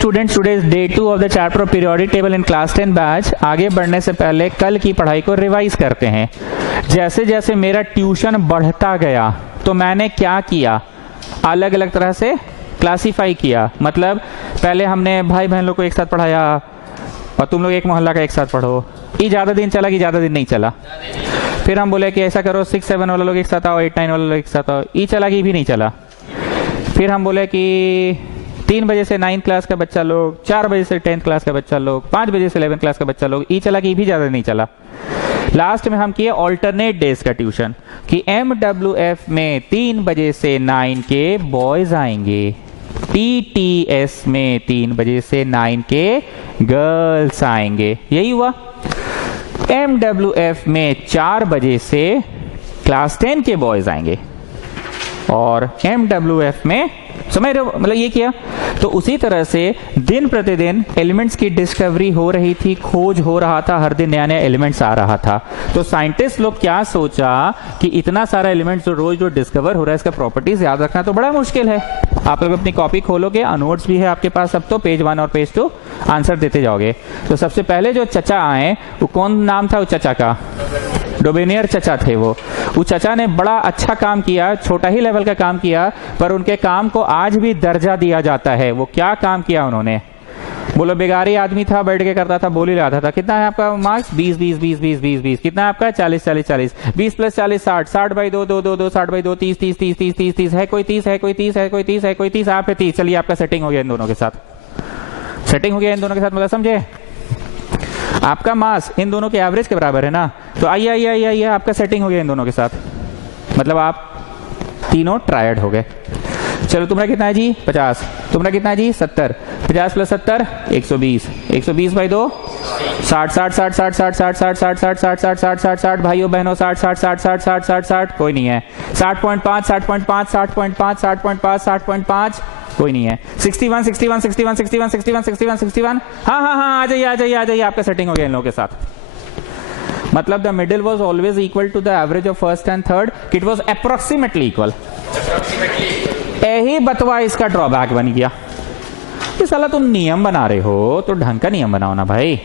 Students, today is day 2 of the chapter of periodic table in class 10 batch. आगे बढ़ने से पहले कल की पढ़ाई को रिवाइज करते हैं। जैसे जैसे मेरा ट्यूशन बढ़ता गया तो मैंने क्या किया, अलग अलग तरह से क्लासीफाई किया। मतलब पहले हमने भाई बहन लोग को एक साथ पढ़ाया और तुम लोग एक मोहल्ला का एक साथ पढ़ो। ये ज़्यादा दिन चला कि ज़्यादा दिन नहीं चला। फिर हम बोले कि ऐसा करो 6, 7 वाला लोग एक साथ आओ, 8, 9 वाला लोग एक साथ आओ। ये चला कि भी नहीं चला। फिर हम बोले कि 3 बजे से 9th क्लास का बच्चा लोग, 4 बजे से 10th क्लास का बच्चा लोग, 5 बजे से 11th क्लास का बच्चा लोग। ये चला कि भी ज़्यादा नहीं चला। लास्ट में हम किए ऑल्टरनेट डेज का ट्यूशन कि MWF में 3 बजे से 9 के बॉयज आएंगे, TTS में 3 बजे से 9 के गर्ल्स आएंगे। यही हुआ। MWF में 4 बजे से क्लास 10 के बॉयज आएंगे और MWF में, समझ रहे हो, मतलब ये किया। तो उसी तरह से दिन प्रतिदिन एलिमेंट्स की डिस्कवरी हो रही थी, खोज हो रहा था, हर दिन नया नया एलिमेंट्स आ रहा था। तो साइंटिस्ट लोग क्या सोचा कि इतना सारा एलिमेंट्स जो रोज जो डिस्कवर हो रहा है, इसका प्रॉपर्टीज याद रखना तो बड़ा मुश्किल है। आप लोग अपनी कॉपी खोलोगे, नोट्स भी है आपके पास, अब तो पेज 1 और पेज 2 आंसर देते जाओगे। तो सबसे पहले जो चचा आए, वो कौन नाम था वो चचा का? डोबेनियर चचा थे वो चचा ने बड़ा अच्छा काम किया, छोटा ही लेवल का काम किया, पर उनके काम को आज भी दर्जा दिया जाता है। वो क्या काम किया उन्होंने? बोलो, बेगारी आदमी था, बैठ के करता था, बोल ही रहा था। कितना है आपका मार्क्स? 20 20 20 20 20 20। कितना है आपका? 40 40 40। 20 + 40 60। 60 / 2 2 2 2। 60 / 2 30 30 30 30 30 30। है कोई 30? है कोई 30? है कोई 30? है कोई 30? आप है 30। चलिए, आपका सेटिंग हो गया इन दोनों के साथ। सेटिंग हो गया इन दोनों के साथ, मतलब समझे? आपका मास इन दोनों के एवरेज के बराबर है ना। तो आइए आइए आइए आइए, आपका सेटिंग हो गया इन दोनों के साथ, मतलब आप तीनों ट्रायड हो गए। चलो, तुम्हारा कितना है जी? 50। तुम्हारा कितना है जी? 70। 50 + 70 120। 120 / 2 60 60 60 60 60 60 60 60 60 60 60 60 60। भाइयों बहनों, 60 60 60 60 60 60 60। कोई नहीं है। 60.5 60.5 60.5 60.5 60.5। कोई नहीं है। 61 61 61 61 61 61 61। हाँ हाँ हाँ, आ जाइए आ जाइए आ जाइए, आपका सेटिंग हो गया इन लोगों के साथ। मतलब the middle was always equal to the average of first and third. It was approximately equal. यही बतवा इसका ड्रॉबैक बन गया। ये साला तुम नियम बना रहे हो तो ढंग का नियम बनाओ ना भाई।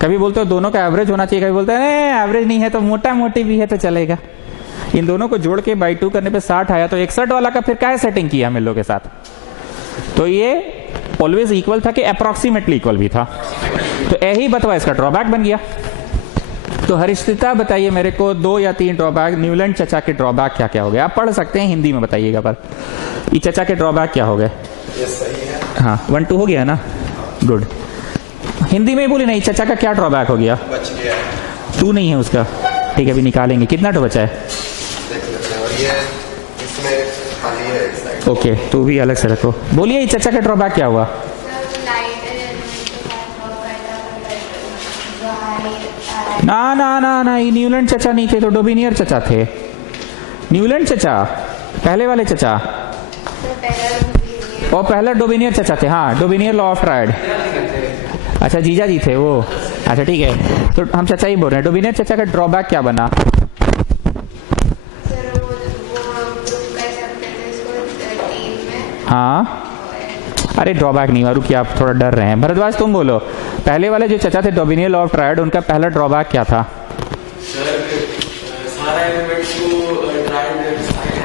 कभी बोलते हो दोनों का एवरेज होना चाहिए, कभी बोलते हैं एवरेज नहीं है तो मोटा मोटी भी है तो चलेगा। इन दोनों को जोड़ के बाई 2 करने पे 60 आया, तो 61 वाला का फिर क्या सेटिंग किया हम इन लोगों के साथ? तो ये ऑलवेज इक्वल था कि अप्रोक्सीमेटली इक्वल भी था। तो यही बतवा इसका ड्रॉबैक बन गया। तो हरिश्रिता बताइए मेरे को 2 या 3 ड्रॉबैक, न्यूलैंड चचा के ड्रॉबैक क्या क्या हो गए? आप पढ़ सकते हैं, हिंदी में बताइएगा, पर ये चचा के ड्रॉबैक क्या हो गए? हाँ, 1 2 हो गया ना, गुड। हिंदी में ही बोली नहीं, चचा का क्या ड्रॉबैक हो गया? 2 नहीं है उसका, ठीक है, अभी निकालेंगे। कितना तो बचा है? ओके, तो भी अलग से रखो। बोलिए चचा का ड्रॉबैक क्या हुआ? ना ना ना ना, ये न्यूलैंड चचा नहीं थे, तो डोबिनियर चचा थे। न्यूलैंड चचा पहले वाले चचा, और पहला डोबिनियर चचा थे। हाँ, डोबिनियर लॉ ऑफ ट्रायड। अच्छा, जीजा जी थे वो। अच्छा ठीक है, तो हम चचा ही बोल रहे हैं। डोबिनियर चचा का ड्रॉबैक क्या बना? हाँ, अरे ड्रॉबैक नहीं हुआ, रुकिए, आप थोड़ा डर रहे हैं। भरद्वाज तुम बोलो, पहले वाले जो चचा थे डोबिनियर लॉ ऑफ ट्रायड, उनका पहला ड्रॉबैक क्या था?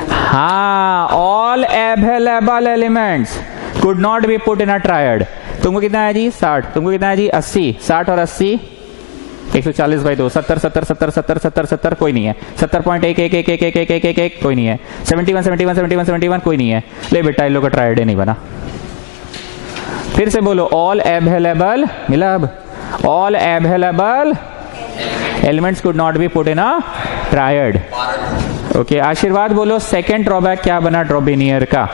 हाँ, all available elements could not be put in a triad. तुमको कितना है जी? 60। तुमको कितना है जी? 80। 60 और 80 140 / 2 70 70 70 70 70 70। कोई नहीं है। 70.1 कोई नहीं है। 71 71 71 71 कोई नहीं है। ले बेटा, इन लोग का ट्रायड नहीं बना। फिर से बोलो, ऑल अवेलेबल, मिला अब? All available elements could not be put in a triad. Okay, आशीर्वाद बोलो, सेकंड ड्रॉबैक क्या बना डोबिनियर का?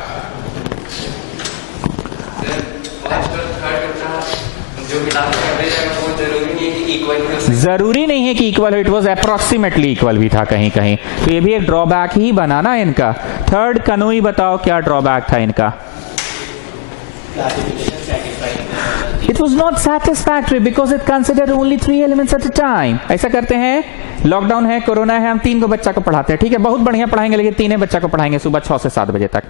जरूरी नहीं है कि इक्वल हो, इट वॉज अप्रोक्सीमेटली इक्वल भी था कहीं कहीं, तो ये भी एक ड्रॉबैक ही बना ना इनका। थर्ड, कनोई बताओ क्या ड्रॉबैक था इनका? It was not satisfactory because it considered only 3 elements at a time. ऐसा करते हैं लॉकडाउन है, कोरोना है, हम 3 को बच्चा को पढ़ाते हैं, ठीक है, बहुत बढ़िया पढ़ाएंगे, लेकिन 3 बच्चा को पढ़ाएंगे सुबह 6 से 7 बजे तक,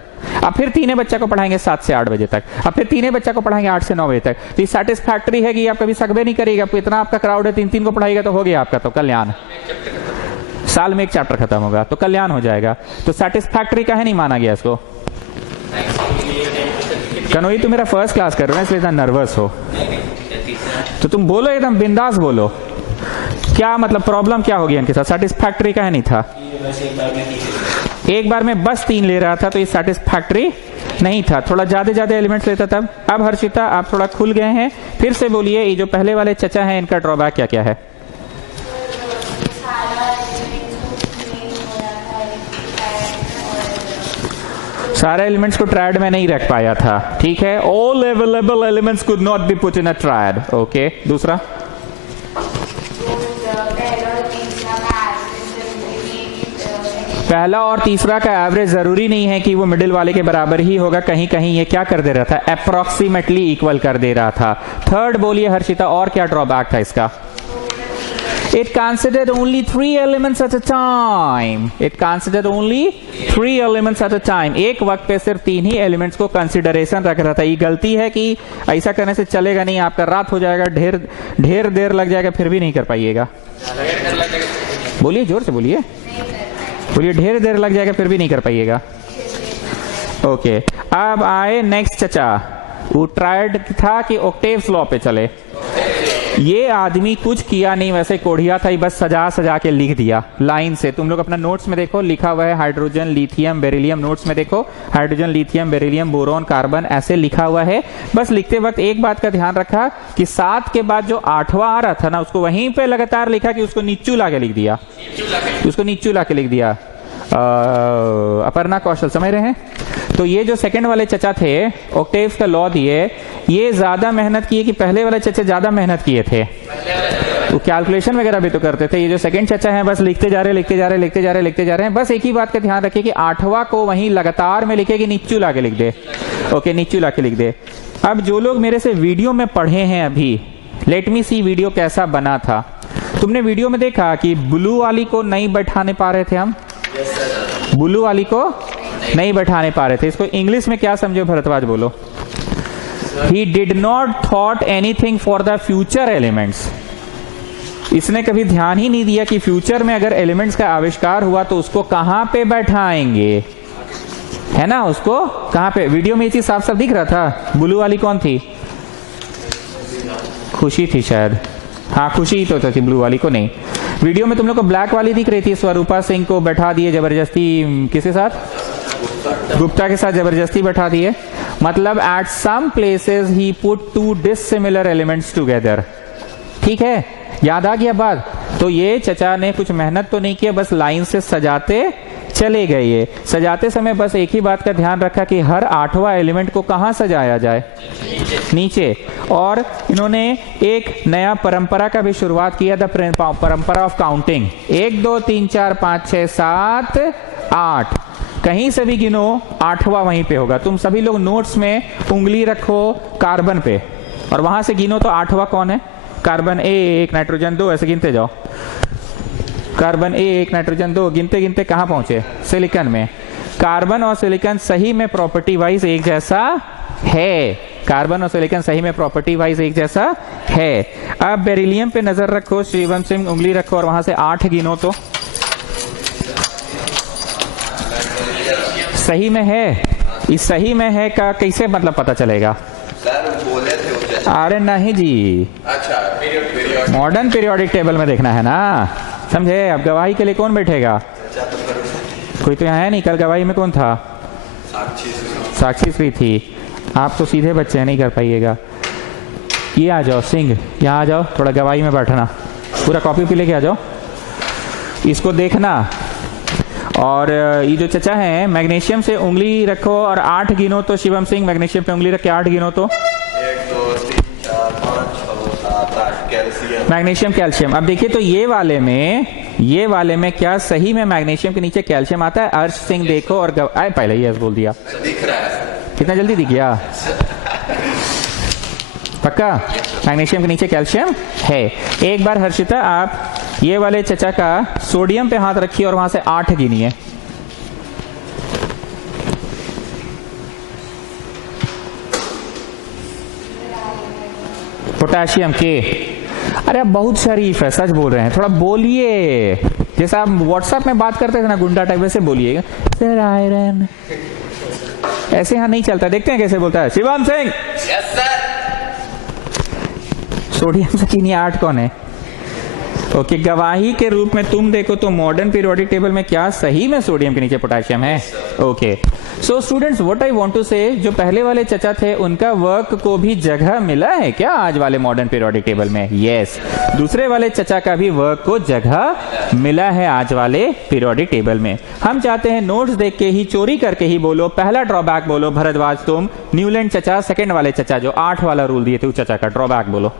अब फिर 3 बच्चा को पढ़ाएंगे 7 से 8 बजे तक, अब फिर 3 बच्चा को पढ़ाएंगे 8 से 9 बजे तक। तो ये सेटिस्फैक्ट्री है कि आप कभी सकबे नहीं करेगा, आपको इतना आपका क्राउड है, 3 को पढ़ाएगा तो हो गया आपका तो कल्याण, साल में 1 चैप्टर खत्म होगा तो कल्याण हो जाएगा। तो सेटिस्फैक्ट्री का है नहीं माना गया इसको। कनोई तुम मेरा फर्स्ट क्लास कर रहे हो इसलिए इतना नर्वस हो, तो तुम बोलो एकदम बिंदास बोलो, क्या मतलब प्रॉब्लम क्या होगी इनके साथ, सेटिस्फैक्ट्री का है नहीं था, एक बार में बस 3 ले रहा था तो ये सेटिस्फैक्ट्री नहीं था, थोड़ा ज्यादा एलिमेंट्स लेता था। अब हर्षिता आप थोड़ा खुल गए हैं, फिर से बोलिए ये जो पहले वाले चचा हैं इनका ड्रॉबैक क्या क्या है। सारे एलिमेंट्स को ट्रायड में नहीं रख पाया था, ठीक है, all available elements could not be put in a triad, okay. दूसरा, पहला और तीसरा का एवरेज जरूरी नहीं है कि वो मिडिल वाले के बराबर ही होगा, कहीं कहीं ये क्या कर दे रहा था, अप्रोक्सीमेटली इक्वल कर दे रहा था। थर्ड बोलिए हर्षिता, और क्या ड्रॉबैक था इसका। It considered only 3 elements at a time. It considered only 3 elements at a time. एक वक्त पे सिर्फ 3 ही एलिमेंट्स को कंसिडरेशन रख रहा था। ये गलती है कि ऐसा करने से चलेगा नहीं, आपका रात हो जाएगा, ढेर देर लग जाएगा, फिर भी नहीं कर पाइएगा। बोलिए, जोर से बोलिए, बोलिए, ढेर देर लग जाएगा फिर भी नहीं कर पाइएगा। ओके, अब आए नेक्स्ट चचा, वो ट्रायड था कि ऑक्टेव्स लॉ पे चले। ये आदमी कुछ किया नहीं, वैसे कोढ़िया था, बस सजा के लिख दिया लाइन से। तुम लोग अपना नोट्स में देखो, लिखा हुआ है हाइड्रोजन लिथियम बेरिलियम, नोट्स में देखो hydrogen lithium beryllium boron carbon ऐसे लिखा हुआ है। बस लिखते वक्त एक बात का ध्यान रखा कि 7 के बाद जो 8वां आ रहा था ना, उसको वहीं पे लगातार लिखा कि उसको नीचू ला के लिख दिया, उसको नीचू ला के लिख दिया। अपर्णा कौशल समझ रहे हैं। तो ये जो सेकंड वाले चचा थे, ऑक्टेव्स का लॉ दिए, ये ज्यादा मेहनत किए कि पहले वाले चचा ज्यादा मेहनत किए थे, तो कैलकुलेशन वगैरह भी तो करते थे। ये जो सेकंड चचा है बस लिखते जा रहे हैं। बस एक ही बात का ध्यान रखिए कि 8वां को वहीं लगातार में लिखे कि नीचू ला के लिख दे। ओके, नीचू ला के लिख दे। अब जो लोग मेरे से वीडियो में पढ़े हैं अभी, लेट मी सी वीडियो कैसा बना था। तुमने वीडियो में देखा कि ब्लू वाली को नहीं बैठाने पा रहे थे हम, ब्लू वाली को नहीं बैठाने पा रहे थे। इसको इंग्लिश में क्या समझो भरद्वाज, बोलो। He did not thought anything for the future elements. इसने कभी ध्यान ही नहीं दिया कि फ्यूचर में अगर एलिमेंट्स का आविष्कार हुआ तो उसको कहां पे बैठाएंगे, है ना, उसको कहां पे। वीडियो में ये चीज साफ साफ दिख रहा था। ब्लू वाली कौन थी? खुशी थी शायद, हाँ खुशी ही तो थी, ब्लू वाली को नहीं। वीडियो में तुम लोग को ब्लैक वाली दिख रही थी, स्वरूपा सिंह को बैठा दिए जबरदस्ती, किसके साथ, गुप्ता के साथ जबरदस्ती बैठा दिए। मतलब at some places he put 2 dissimilar elements together, ठीक है, याद आ गया बात। तो ये चचा ने कुछ मेहनत तो नहीं किया, बस लाइन से सजाते चले गए। ये सजाते समय बस एक ही बात का ध्यान रखा कि हर 8वां एलिमेंट को कहां सजाया जाए, नीचे। और इन्होंने एक नया परंपरा का भी शुरुआत किया था, परंपरा ऑफ काउंटिंग। 1 2 3 4 5 6 7 8, कहीं से भी गिनो 8वां वहीं पे होगा। तुम सभी लोग नोट्स में उंगली रखो कार्बन पे और वहां से गिनो तो 8वां कौन है, कार्बन 1 नाइट्रोजन 2, ऐसे गिनते जाओ। कार्बन 1 नाइट्रोजन 2, गिनते गिनते कहां पहुंचे, सिलिकॉन में। कार्बन और सिलिकॉन सही में प्रॉपर्टी वाइज एक जैसा है, कार्बन और सिलिकॉन सही में प्रॉपर्टी वाइज एक जैसा है। अब बेरिलियम पे नजर रखो, शिवम सिंह उंगली रखो और वहां से 8 गिनो तो सही में है। इस सही में है का कैसे मतलब पता चलेगा? सर बोले थे। अरे नहीं जी, अच्छा मॉडर्न पीरियोडिक टेबल में देखना है ना, समझे। अब गवाही के लिए कौन बैठेगा? कोई तो यहाँ है नहीं। कल गवाही में कौन था? साक्षी श्री थी। आप तो सीधे बच्चे हैं, नहीं कर पाइएगा। ये आ जाओ सिंह, यहाँ आ जाओ, थोड़ा गवाही में बैठना, पूरा कॉपी पे लेके आ जाओ, इसको देखना। और ये जो चचा है, मैग्नीशियम से उंगली रखो और 8 गिनो तो, शिवम सिंह मैग्नीशियम पे उंगली रख के 8 गिनो तो 1 2 3 4 5 6 7 8 कैल्शियम, मैग्नीशियम कैल्शियम। अब देखिए तो ये वाले में क्या सही में मैग्नीशियम के नीचे कैल्शियम आता है? अर्श सिंह देखो और पहले ही यस बोल दिया, दिख रहा है कितना जल्दी दिख गया। पक्का मैग्नीशियम के नीचे कैल्शियम है। एक बार हर्षिता आप ये वाले चचा का सोडियम पे हाथ रखिए और वहां से 8 गिनिए। पोटेशियम के। अरे आप बहुत शरीफ है, सच बोल रहे हैं, थोड़ा बोलिए। जैसा आप व्हाट्सएप में बात करते थे ना गुंडा टाइप, वैसे बोलिएगा। सर आयरन, ऐसे यहां नहीं चलता। देखते हैं कैसे बोलता है Shivam Singh. Yes sir. Sodium से चीनी 8 कौन है? ओके, गवाही के रूप में तुम देखो तो मॉडर्न पीरियोडिक टेबल में क्या सही में सोडियम के नीचे पोटेशियम है? Okay, so students what I want to say, जो पहले वाले चचा थे उनका वर्क को भी जगह मिला है क्या आज वाले मॉडर्न पीरियोडिक टेबल में? यस, दूसरे वाले चचा का भी वर्क को जगह मिला है आज वाले पीरियोडिक टेबल में। हम चाहते हैं नोट्स देख के ही, चोरी करके ही बोलो। पहला ड्रॉबैक बोलो भरद्वाज तुम, न्यूलैंड चचा। सेकंड वाले चचा जो 8 वाला रूल दिए थे उस चचा का ड्रॉबैक बोलो।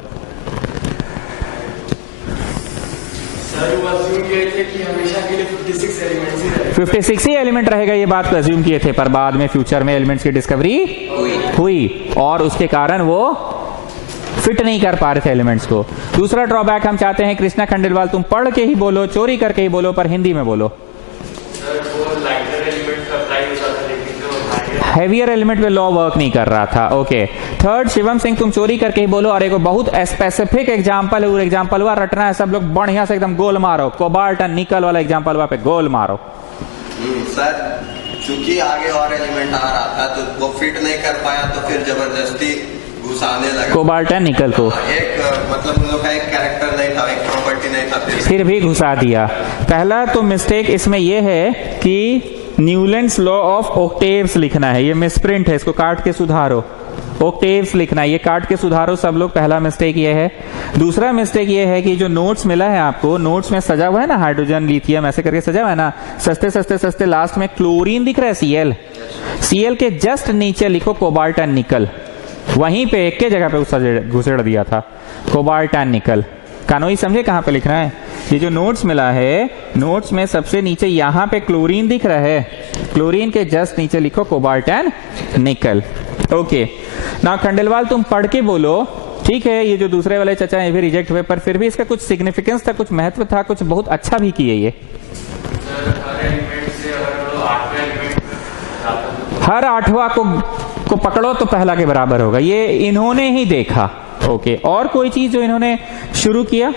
सर वो अज्यूम किए थे कि हमेशा के लिए 56 एलिमेंट्स ही रहेंगे। 56 ही एलिमेंट रहेगा, ये बात को अज्यूम किए थे, पर बाद में फ्यूचर में एलिमेंट्स की डिस्कवरी हुई और उसके कारण वो फिट नहीं कर पा रहे थे एलिमेंट्स को। दूसरा ड्रॉबैक हम चाहते हैं कृष्णा खंडेलवाल तुम पढ़ के ही बोलो, चोरी करके ही बोलो, पर हिंदी में बोलो। हैवियर एलिमेंट पे लॉ वर्क नहीं कर रहा था। ओके, थर्ड शिवम सिंह तुम चोरी करके ही बोलो। और एक बहुत स्पेसिफिक एग्जांपल है, वो एग्जांपल हुआ रटना है सब लोग, बढ़िया से एकदम गोल मारो। कोबाल्ट और निकल वाला एग्जांपल हुआ पे गोल मारो। सर चूंकि आगे और एलिमेंट आ रहा था तो वो फिट नहीं कर पाया, तो फिर जबरदस्ती घुसाने लगा कोबाल्ट और निकल को। एक मतलब उन लोग का एक कैरेक्टर नहीं था, एक प्रॉपर्टी नहीं था, फिर भी घुसा दिया। पहला तो मिस्टेक इसमें यह है कि न्यूलैंड्स लॉ ऑफ ऑक्टेव्स लिखना है, ये मिसप्रिंट है, इसको काट के सुधारो। ऑक्टेव्स लिखना है, ये काट के सुधारो सब लोग। पहला मिस्टेक ये है। दूसरा मिस्टेक ये है कि जो नोट्स मिला है आपको, नोट्स में सजा हुआ है ना हाइड्रोजन लिथियम ऐसे करके सजा हुआ है ना, सस्ते सस्ते सस्ते लास्ट में क्लोरीन दिख रहा है, सीएल के जस्ट नीचे लिखो कोबाल्ट एंड निकल। वहीं पे एक के जगह पे घुसेड़ दिया था कोबाल्ट एंड निकल। कानोई समझे कहां पे लिखना है? ये जो नोट्स मिला है, नोट्स में सबसे नीचे यहां पे क्लोरीन दिख रहा है, क्लोरीन के जस्ट नीचे लिखो कोबाल्ट एंड निकल। ओके, नाउ खंडेलवाल तुम पढ़ के बोलो। ठीक है, ये जो दूसरे वाले चचा ये भी रिजेक्ट हुए, पर फिर भी इसका कुछ सिग्निफिकेंस था, कुछ महत्व था, कुछ बहुत अच्छा भी किए ये। हर 8वां को पकड़ो तो पहला के बराबर होगा, ये इन्होंने ही देखा। ओके, और कोई चीज जो इन्होंने शुरू किया?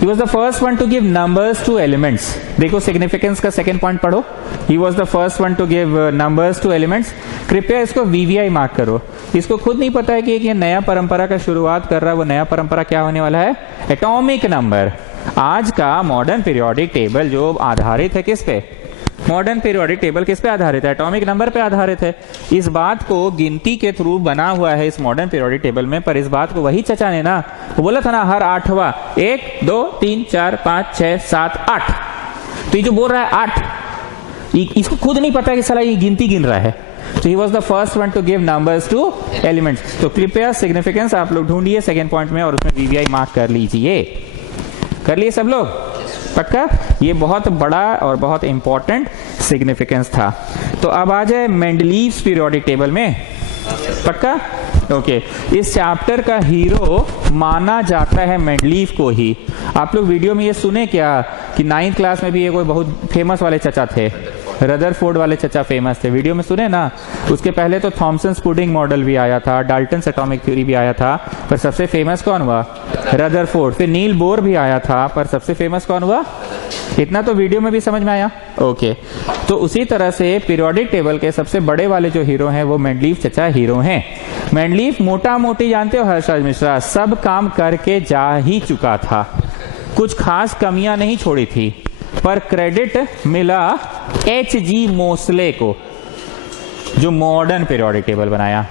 He was the first one to give numbers to elements. देखो सिग्निफिकेंस का सेकंड पॉइंट पढ़ो। He was the first one to give numbers to elements. कृपया इसको VVI मार्क करो। इसको खुद नहीं पता है कि ये नया परंपरा का शुरुआत कर रहा है, वो नया परंपरा क्या होने वाला है? Atomic number. आज का मॉडर्न पीरियोडिक टेबल जो आधारित है किस पे? मॉडर्न पीरियोडिक टेबल किस पे आधारित है? एटॉमिक नंबर पे आधारित है। इस बात को गिनती के थ्रू बना हुआ है इस मॉडर्न पीरियोडिक टेबल में, पर इस बात को वही चचा ने ना, वो बोला था ना हर 8वां, 1 2 3 4 5 6 7 8, तो ये जो बोल रहा है 8, इसको खुद नहीं पता कि साला ये गिनती गिन रहा है। तो he was the first one two give numbers two elements. तो कृपया सिग्निफिकेंस आप लोग ढूंढिए सेकेंड पॉइंट में और उसमें VVI मार्क कर लीजिए। कर लिए सब लोग? पक्का? ये बहुत बड़ा और बहुत इंपॉर्टेंट सिग्निफिकेंस था। तो अब आ जाए मेंडलीव्स पीरियोडिक टेबल में। पक्का? ओके, इस चैप्टर का हीरो माना जाता है मेंडलीव को ही। आप लोग वीडियो में ये सुने क्या कि 9th क्लास में भी ये कोई बहुत फेमस वाले चचा थे, रदरफोर्ड वाले चचा फेमस थे, वीडियो में सुने ना। उसके पहले तो थॉमसन्स पुडिंग मॉडल भी आया था, डाल्टन्स एटॉमिक थ्योरी भी आया था, पर सबसे फेमस कौन हुआ? रदरफोर्ड। फिर नील बोर भी आया था, पर सबसे फेमस कौन हुआ? इतना तो वीडियो में भी समझ में आया। ओके, तो उसी तरह से पीरियोडिक टेबल के सबसे बड़े वाले जो हीरो हैं वो मेंडलीव चचा हीरो हैं। मेंडलीव मोटा मोटी जानते हो हर्षराज मिश्रा, सब काम करके जा ही चुका था, कुछ खास कमियां नहीं छोड़ी थी, पर क्रेडिट मिला H.G. मोस्ले को जो मॉडर्न पीरियोडिक टेबल बनाया।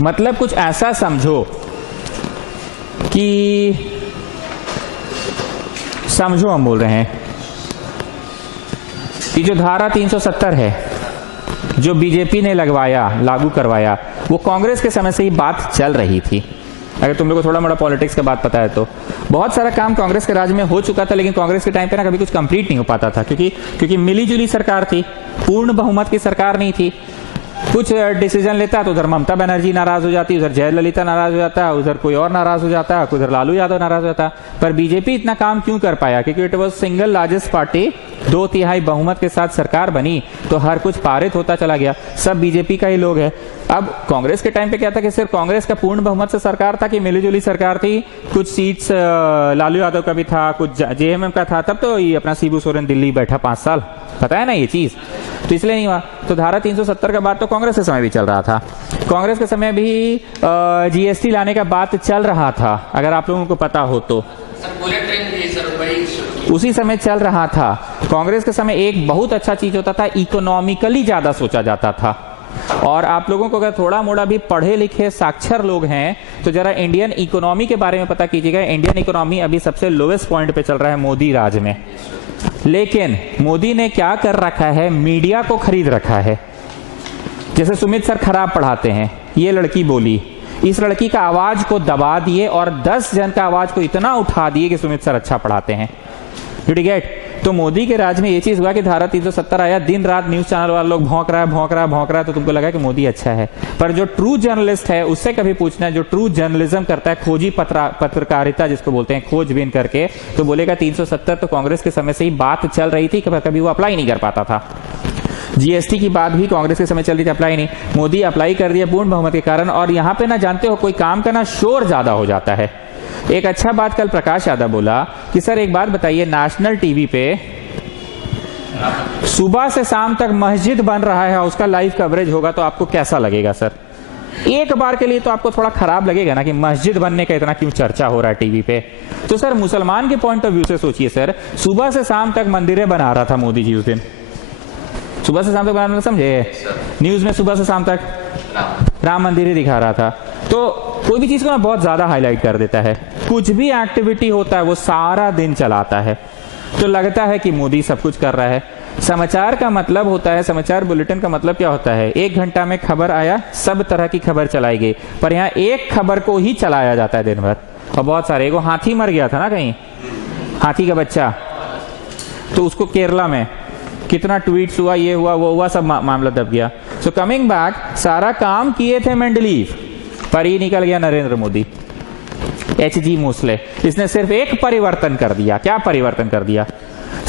मतलब कुछ ऐसा समझो कि समझो हम बोल रहे हैं कि जो धारा 370 है जो बीजेपी ने लगवाया, लागू करवाया, वो कांग्रेस के समय से ही बात चल रही थी। अगर तुम लोग को थोड़ा मोड़ा पॉलिटिक्स का बात पता है तो बहुत सारा काम कांग्रेस के राज में हो चुका था, लेकिन कांग्रेस के टाइम पे ना कभी कुछ कंप्लीट नहीं हो पाता था, क्योंकि मिली जुली सरकार थी, पूर्ण बहुमत की सरकार नहीं थी। कुछ डिसीजन लेता है तो उधर ममता बनर्जी नाराज हो जाती है, उधर जयललिता नाराज हो जाता है, उधर कोई और नाराज हो जाता है, उधर लालू यादव नाराज हो जाता है। पर बीजेपी इतना काम क्यों कर पाया? क्योंकि it was single largest party, 2/3 बहुमत के साथ सरकार बनी, तो हर कुछ पारित होता चला गया। सब बीजेपी का ही लोग है। अब कांग्रेस के टाइम पे क्या था कि सिर्फ कांग्रेस का पूर्ण बहुमत से सरकार था कि मिलीजुली सरकार थी? कुछ सीट्स लालू यादव का भी था, कुछ जेएमएम का था। तब तो ये अपना शिबू सोरेन दिल्ली बैठा 5 साल, पता है ना ये चीज, तो इसलिए नहीं हुआ। तो धारा 370 का बात तो कांग्रेस के समय भी चल रहा था। कांग्रेस के समय भी जीएसटी लाने का बात चल रहा था, अगर आप लोगों को पता हो तो। उसी समय चल रहा था। कांग्रेस के समय एक बहुत अच्छा चीज होता था, इकोनॉमिकली ज्यादा सोचा जाता था। और आप लोगों को अगर थोड़ा मोड़ा भी पढ़े लिखे साक्षर लोग हैं तो जरा इंडियन इकोनॉमी के बारे में पता कीजिएगा। इंडियन इकोनॉमी अभी सबसे लोवेस्ट पॉइंट पे चल रहा है मोदी राज में। लेकिन मोदी ने क्या कर रखा है? मीडिया को खरीद रखा है। जैसे सुमित सर खराब पढ़ाते हैं, ये लड़की बोली, इस लड़की का आवाज को दबा दिए और 10 जन का आवाज को इतना उठा दिए कि सुमित सर अच्छा पढ़ाते हैं। You get? तो मोदी के राज में ये चीज हुआ कि धारा 370 आया, दिन रात न्यूज चैनल वाले लोग भौंक रहा है, तो तुमको लगा कि मोदी अच्छा है। पर जो ट्रू जर्नलिस्ट है उससे कभी पूछना है, जो ट्रू जर्नलिज्म करता है, खोजी पत्रकारिता जिसको बोलते हैं, खोजबीन करके, तो बोलेगा 370 तो कांग्रेस के समय से ही बात चल रही थी, कभी वो अप्लाई नहीं कर पाता था। जीएसटी की बात भी कांग्रेस के समय चल रही थी, अप्लाई नहीं। मोदी अप्लाई कर दिया पूर्ण बहुमत के कारण। और यहां पे ना जानते हो, कोई काम का ना शोर ज्यादा हो जाता है। एक अच्छा बात कल प्रकाश यादव बोला कि सर एक बात बताइए, नेशनल टीवी पे सुबह से शाम तक मस्जिद बन रहा है, उसका लाइव कवरेज होगा तो आपको कैसा लगेगा सर? एक बार के लिए तो आपको थोड़ा खराब लगेगा ना कि मस्जिद बनने का इतना क्यों चर्चा हो रहा है टीवी पे। तो सर मुसलमान के पॉइंट ऑफ व्यू से सोचिए सर, सुबह से शाम तक मंदिरें बना रहा था मोदी जी उस दिन, सुबह से शाम तक बनाना, समझे? न्यूज में सुबह से शाम तक राम मंदिर ही दिखा रहा था। तो कोई भी चीज को ना बहुत ज्यादा हाईलाइट कर देता है। कुछ भी एक्टिविटी होता है वो सारा दिन चलाता है, तो लगता है कि मोदी सब कुछ कर रहा है। समाचार का मतलब होता है, समाचार बुलेटिन का मतलब क्या होता है? 1 घंटा में खबर आया, सब तरह की खबर चलाई गई। पर यहाँ एक खबर को ही चलाया जाता है दिन भर, और बहुत सारे। वो हाथी मर गया था ना कहीं, हाथी का बच्चा, तो उसको केरला में कितना ट्वीट्स हुआ, ये हुआ वो हुआ, सब मामला दब गया। सो कमिंग बैक, सारा काम किए थे मेंडलीव, पर ये निकल गया नरेंद्र मोदी, एचजी मूसले। इसने सिर्फ एक परिवर्तन कर दिया। क्या परिवर्तन कर दिया?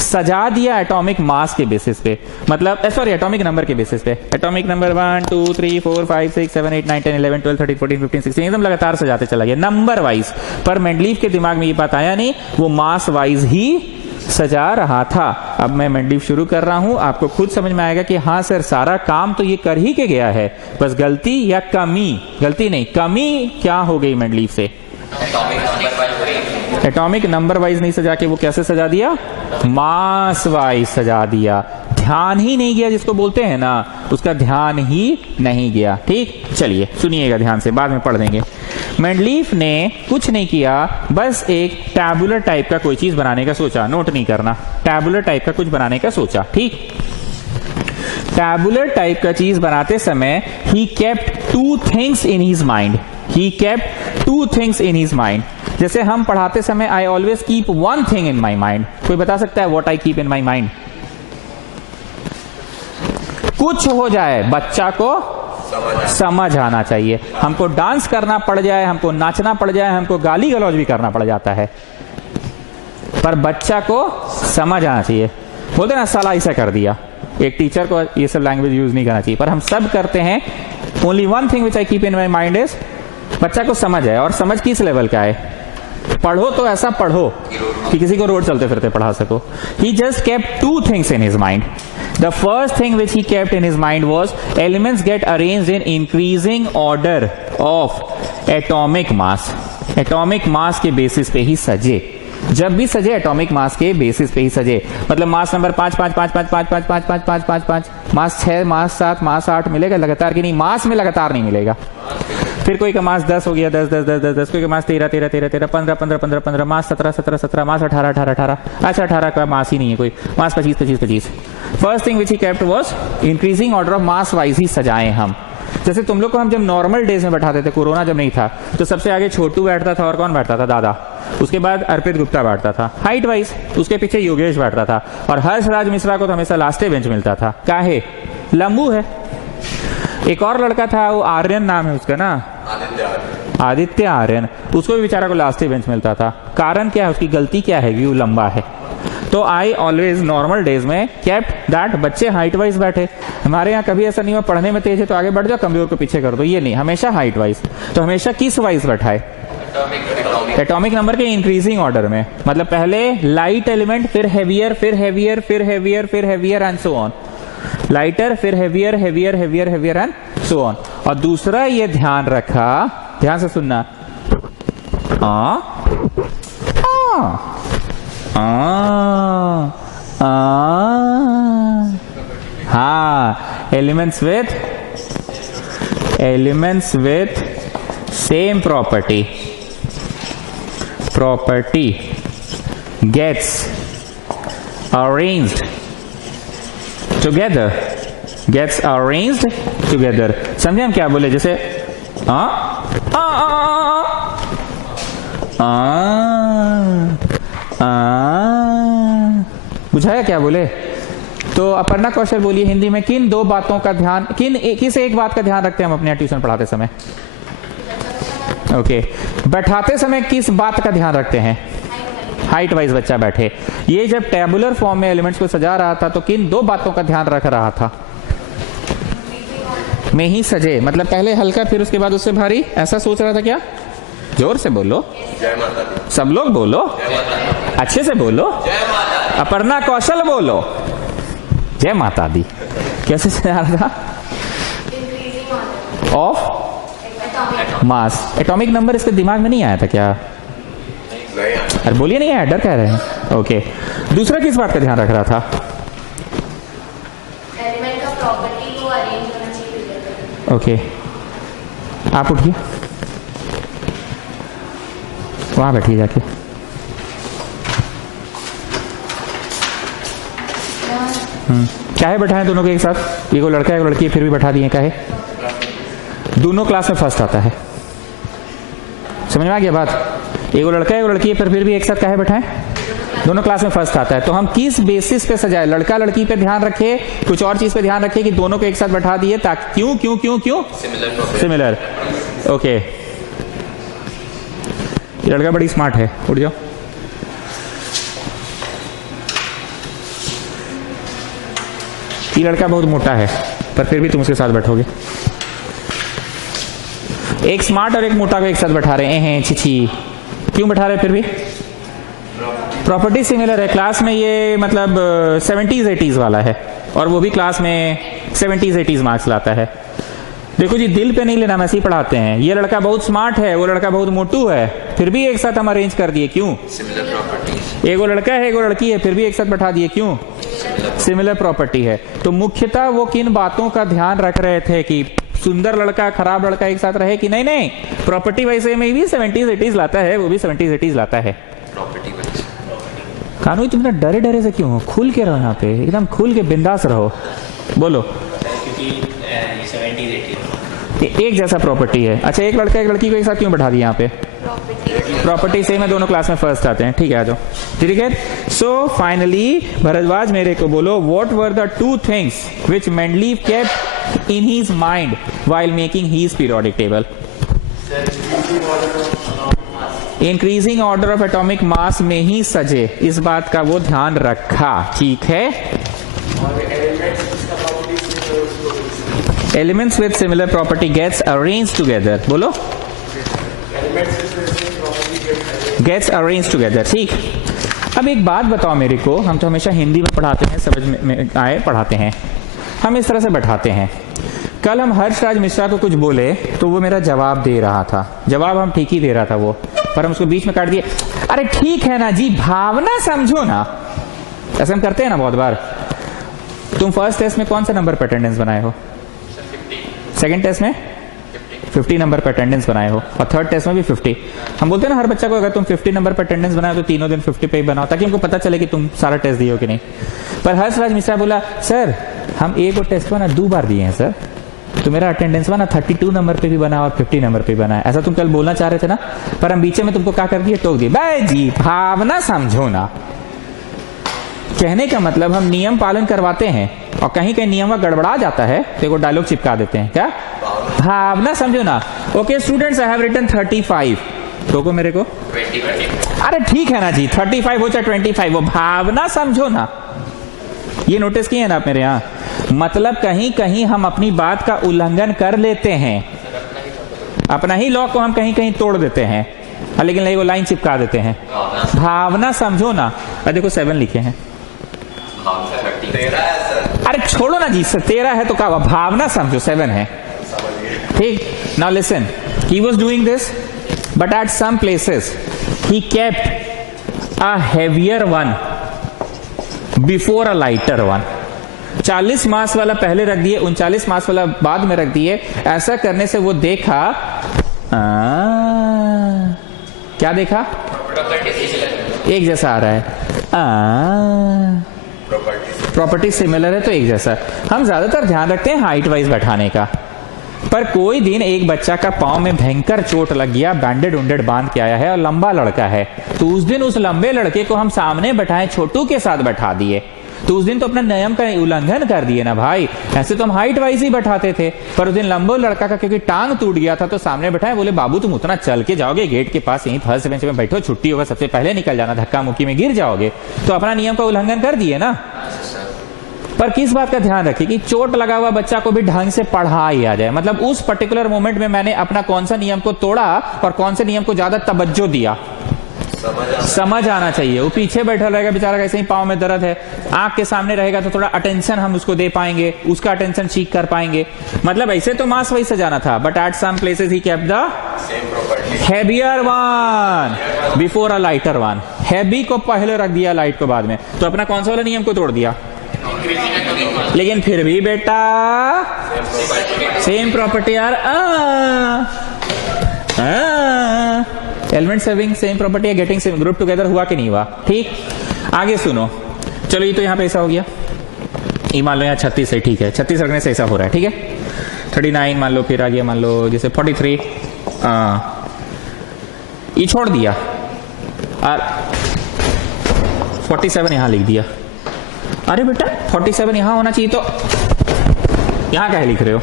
सजा दिया एटॉमिक मास के बेसिस पे, मतलब सॉरी एटॉमिक नंबर के बेसिस पे। एटॉमिक नंबर 1 2 3 4 5 6 7 8 9 10 11 12 13 14 15 16 एकदम लगातार सजाते चला गया नंबर वाइज। पर मेंडलीव के दिमाग में ये बात आया नहीं, वो मास वाइज ही सजा रहा था। अब मैं मेंडलीव शुरू कर रहा हूं, आपको खुद समझ में आएगा कि हाँ सर सारा काम तो ये कर ही के गया है, बस गलती या कमी, गलती नहीं कमी क्या हो गई मेंडलीव से? एटॉमिक नंबर वाइज नहीं सजा के वो कैसे सजा दिया? मास वाइज सजा दिया। ध्यान ही नहीं गया, जिसको बोलते हैं ना, उसका ध्यान ही नहीं गया। ठीक, चलिए सुनिएगा ध्यान से, बाद में पढ़ देंगे। मेंडलीव ने कुछ नहीं किया, बस एक टैबुलर टाइप का कोई चीज बनाने का सोचा। नोट नहीं करना, टैबुलर टाइप का कुछ बनाने का सोचा। ठीक, टैबुलर टाइप का चीज बनाते समय he kept 2 things in his mind. He kept 2 things in his mind. जैसे हम पढ़ाते समय I always keep 1 thing in my mind. कोई बता सकता है what I keep in my mind? कुछ हो जाए बच्चा को समझ आना चाहिए। हमको डांस करना पड़ जाए, हमको नाचना पड़ जाए, हमको गाली गलौज भी करना पड़ जाता है, पर बच्चा को समझ आना चाहिए। बोलते ना साला ऐसा कर दिया, एक टीचर को ये सब लैंग्वेज यूज नहीं करना चाहिए, पर हम सब करते हैं। Only 1 thing which I keep in my mind is बच्चा को समझ है। और समझ किस लेवल का है? पढ़ो तो ऐसा पढ़ो कि किसी को रोड चलते फिरते पढ़ा सको। He just kept 2 things in his mind. The first thing which he kept in his mind was elements get arranged in increasing order of atomic mass. Atomic mass के बेसिस पे ही सजे। जब भी सजे एटॉमिक मास के basis पे ही सजे। मतलब मास नंबर 5 5 5 5 5 5 5 5 5 5 5, मास 6, मास 7, मास 8 मिलेगा लगातार की नहीं, मास में लगातार नहीं मिलेगा। फिर कोई का मास 10 हो गया, 10 10 10 10 10, कोई का मास 13 13 13 13, 15 15 15 15, मास 17 17 17, मास 18 18 18। अच्छा 18 का मास ही नहीं है कोई, mass 25 25 25। First thing which he kept was increasing order of mass wise ही सजाए हम। जैसे तुम लोग को हम जब नॉर्मल डेज में बैठाते थे, कोरोना जब नहीं था, तो सबसे आगे छोटू बैठता था और कौन बैठता था? दादा। उसके बाद अर्पित गुप्ता बैठता था हाइट वाइज, उसके पीछे योगेश बैठता था, और हर्षराज मिश्रा को तो हमेशा लास्ट बेंच मिलता था। काहे? लंबू है। एक और लड़का था, वो आर्यन नाम है उसका ना, आदित्य आर्यन, उसको भी बेचारा को लास्ट ही बेंच मिलता था। कारण क्या है, उसकी गलती क्या है, व्यू लंबा है। तो आई ऑलवेज नॉर्मल डेज में केप्ट दैट बच्चे हाइट वाइज बैठे। हमारे यहाँ कभी ऐसा नहीं हुआ पढ़ने में तेज है तो आगे बढ़ जाओ, कमजोर को पीछे कर दो, ये नहीं, हमेशा हाइट वाइज। तो हमेशा किस वाइज बैठाए, एटॉमिक नंबर के इंक्रीजिंग ऑर्डर में, मतलब पहले लाइट एलिमेंट, फिर हेवियर, फिर हेवियर, फिर हेवियर, फिर heavier and so on. Lighter, फिर heavier, heavier, heavier, heavier and so on. और दूसरा ये ध्यान रखा, ध्यान से सुनना, हाँ, elements with same property gets arranged together, समझे हम क्या बोले, जैसे बुझाया क्या बोले। तो अपर्णा कौशल बोलिए हिंदी में, किस एक बात का ध्यान रखते हैं हम अपने ट्यूशन पढ़ाते समय। ओके, बैठाते समय किस बात का ध्यान रखते हैं, हाइट वाइज बच्चा बैठे। ये जब टेबुलर फॉर्म में एलिमेंट्स को सजा रहा था तो किन 2 बातों का ध्यान रख रहा था, में ही सजे, मतलब पहले हल्का फिर उसके बाद उससे भारी, ऐसा सोच रहा था क्या। जोर से बोलो, जय माता दी। सब लोग बोलो, अच्छे से बोलो, अपर्णा कौशल बोलो, जय माता दी। कैसे सजा रहा था, ऑफ मास, एटॉमिक नंबर इसके दिमाग में नहीं आया था क्या, अरे बोलिए, नहीं आया, डर कह रहे हैं। ओके, दूसरा किस बात का ध्यान रख रहा था, एलिमेंट का प्रॉपर्टी को अरेंज होना चाहिए। ओके, आप उठिए, वहां बैठिए जाके। काहे बैठाएं दोनों को एक साथ, ये को लड़का है को लड़की है, फिर भी बैठा दिए काहे, दोनों क्लास में फर्स्ट आता है, समझ में आ गया बात। एक लड़का है, एक लड़की है, फिर भी एक साथ काहे बैठाएं, दोनों क्लास में फर्स्ट आता है। तो हम किस बेसिस पे सजाए, लड़का लड़की पे ध्यान रखे, कुछ और चीज पे ध्यान रखे कि दोनों को एक साथ बैठा दिए, ताकि क्यों क्यों क्यों क्यों सिमिलर। ओके, ये लड़का बड़ी स्मार्ट है, उठ जाओ। ये लड़का बहुत मोटा है पर फिर भी तुम उसके साथ बैठोगे। एक स्मार्ट और एक मोटा को एक साथ बैठा रहे हैं, छिछी क्यों बैठा रहे, फिर भी प्रॉपर्टी सिमिलर है। क्लास में ये मतलब 70s 80s वाला है, और वो भी क्लास में 70s 80s मार्क्स लाता है। देखो जी, दिल पे नहीं लेना, हम ऐसे ही पढ़ाते हैं। ये लड़का बहुत स्मार्ट है, वो लड़का बहुत मोटू है, फिर भी एक साथ हम अरेंज कर दिए, क्यों, सिमिलर प्रॉपर्टीज। एक वो लड़का है, एक वो लड़की है, फिर भी एक साथ बैठा दिए, क्यों, सिमिलर प्रॉपर्टी है। तो मुख्यतः वो किन बातों का ध्यान रख रहे थे कि सुंदर लड़का खराब लड़का एक साथ रहे कि नहीं। नहीं, प्रॉपर्टी वैसे में भी 70s 80s लाता है, वो भी 70s 80s लाता है। प्रॉपर्टी कानूनी तुम डरे डरे से क्यों हो, खुल के रहो, यहाँ पे एकदम खुल के बिंदास रहो, बोलो। एक जैसा प्रॉपर्टी है। अच्छा, एक लड़का एक लड़की को एक साथ क्यों बैठा दिया यहाँ पे, प्रॉपर्टी सेम है, दोनों क्लास में फर्स्ट आते हैं, ठीक है, आ जाओ, ठीक है। सो फाइनली भरद्वाज मेरे को बोलो, what were the 2 things which Mendeleev kept in his mind while making his periodic table. Increasing order of atomic mass में ही सजे, इस बात का वो ध्यान रखा, ठीक है। Elements with similar property gets arranged together, बोलो, गेट्स अरेंज्ड टुगेदर, ठीक। अब एक बात बताओ मेरे को, हम तो हमेशा हिंदी में पढ़ाते हैं, समझ में आए पढ़ाते हैं, हम इस तरह से बैठाते हैं। कल हम हर्षराज मिश्रा को कुछ बोले तो वो मेरा जवाब दे रहा था, जवाब हम ठीक ही दे रहा था वो, पर हम उसको बीच में काट दिए। अरे ठीक है ना जी, भावना समझो ना, ऐसा हम करते हैं ना बहुत बार। तुम फर्स्ट टेस्ट में कौन सा नंबर पर अटेंडेंस बनाए हो, सेकंड टेस्ट में 50 नंबर पर अटेंडेंस बनाए हो, और थर्ड टेस्ट में भी 50। हम बोलते हैं ना हर बच्चा को, अगर तुम 50 नंबर पर अटेंडेंस बनाओ तो तीनों दिन 50 पे ही बनाओ, ताकि हमको पता चले कि तुम सारा टेस्ट दिए हो कि नहीं। पर हर्षराज मिश्रा बोला, सर हम एक और टेस्ट ना 2 बार दिए हैं सर, तो मेरा अटेंडेंस ना 32 नंबर पे भी बना और 50 नंबर पे बना है। ऐसा तुम कल बोलना चाह रहे थे ना, पर हम बीच में तुमको क्या कर दिए, टोक दिए। भाई जी, भावना समझो ना, कहने का मतलब हम नियम पालन करवाते हैं, और कहीं कहीं नियम गड़बड़ा जाता है तो एक डायलॉग चिपका देते हैं, क्या भावना समझो ना। Okay students, I have written 35। रोको मेरे को, 20। अरे ठीक है ना जी, 35 हो चाहे 25, वो भावना समझो ना। ये नोटिस किए ना आप मेरे यहाँ, मतलब कहीं कहीं हम अपनी बात का उल्लंघन कर लेते हैं, अपना ही लॉ को हम कहीं कहीं तोड़ देते हैं, लेकिन नहीं वो लाइन चिपका देते हैं। भावना समझो ना। अरे देखो 7 लिखे हैं, 13 है सर। अरे छोड़ो ना जी, 13 है तो क्या हुआ, भावना समझो 7 है, ठीक। Now listen, he was doing this but at some places he kept a heavier one before a lighter one. 40 mass वाला पहले रख दिए, 39 मास वाला बाद में रख दिए। ऐसा करने से वो देखा, क्या देखा, एक जैसा आ रहा है, प्रॉपर्टी सिमिलर है तो एक जैसा। हम ज्यादातर ध्यान रखते हैं हाइट वाइज बैठाने का, पर कोई दिन एक बच्चा का पांव में भयंकर चोट लग गया, बैंडेड उंडेड बांध के आया है और लंबा लड़का है, तो उस दिन उस लंबे लड़के को हम सामने बैठाए, छोटू के साथ बैठा दिए, तो उस दिन तो अपना नियम का उल्लंघन कर दिए ना भाई। ऐसे तो हम हाइट वाइज ही बैठाते थे, पर उस दिन लंबो लड़का का क्योंकि टांग टूट गया था तो सामने बैठाए, बोले बाबू तुम उतना चल के जाओगे गेट के पास, यहीं फर्स्ट बेंच में बैठो, छुट्टी होगा सबसे पहले निकल जाना, धक्का मुक्की में गिर जाओगे, तो अपना नियम का उल्लंघन कर दिए ना। पर किस बात का ध्यान रखिए कि चोट लगा हुआ बच्चा को भी ढंग से पढ़ाया जाए, मतलब उस पर्टिकुलर मोमेंट में मैंने अपना कौन सा नियम को तोड़ा और कौन से नियम को ज्यादा तवज्जो दिया, समझ आना चाहिए। वो पीछे बैठा रहेगा बेचारा, कैसे ही पाँव में दर्द है, आंख के सामने रहेगा तो थोड़ा अटेंशन हम उसको दे पाएंगे, उसका अटेंशन सीख कर पाएंगे। मतलब ऐसे तो मास वाइज सजाना था, but at some places he kept the heavier one before a lighter one. Heavy को पहले रख दिया, लाइट को बाद में, तो अपना कौन सा वाला नियम को तोड़ दिया। लेकिन फिर भी बेटा सेम प्रॉपर्टी यार, एलिमेंट्स हैविंग सेम प्रॉपर्टी या गेटिंग सेम ग्रुप टुगेदर हुआ कि नहीं हुआ, ठीक। आगे सुनो, चलो ये तो यहां पे ऐसा हो गया, ये मान लो यहाँ 36 है, ठीक है, 36 रखने से ऐसा हो रहा है, ठीक है। 39 मान लो, फिर आगे मान लो जैसे 43, ये छोड़ दिया और 47 यहां लिख दिया। अरे बेटा 47 यहां होना चाहिए, तो यहां क्या लिख रहे हो,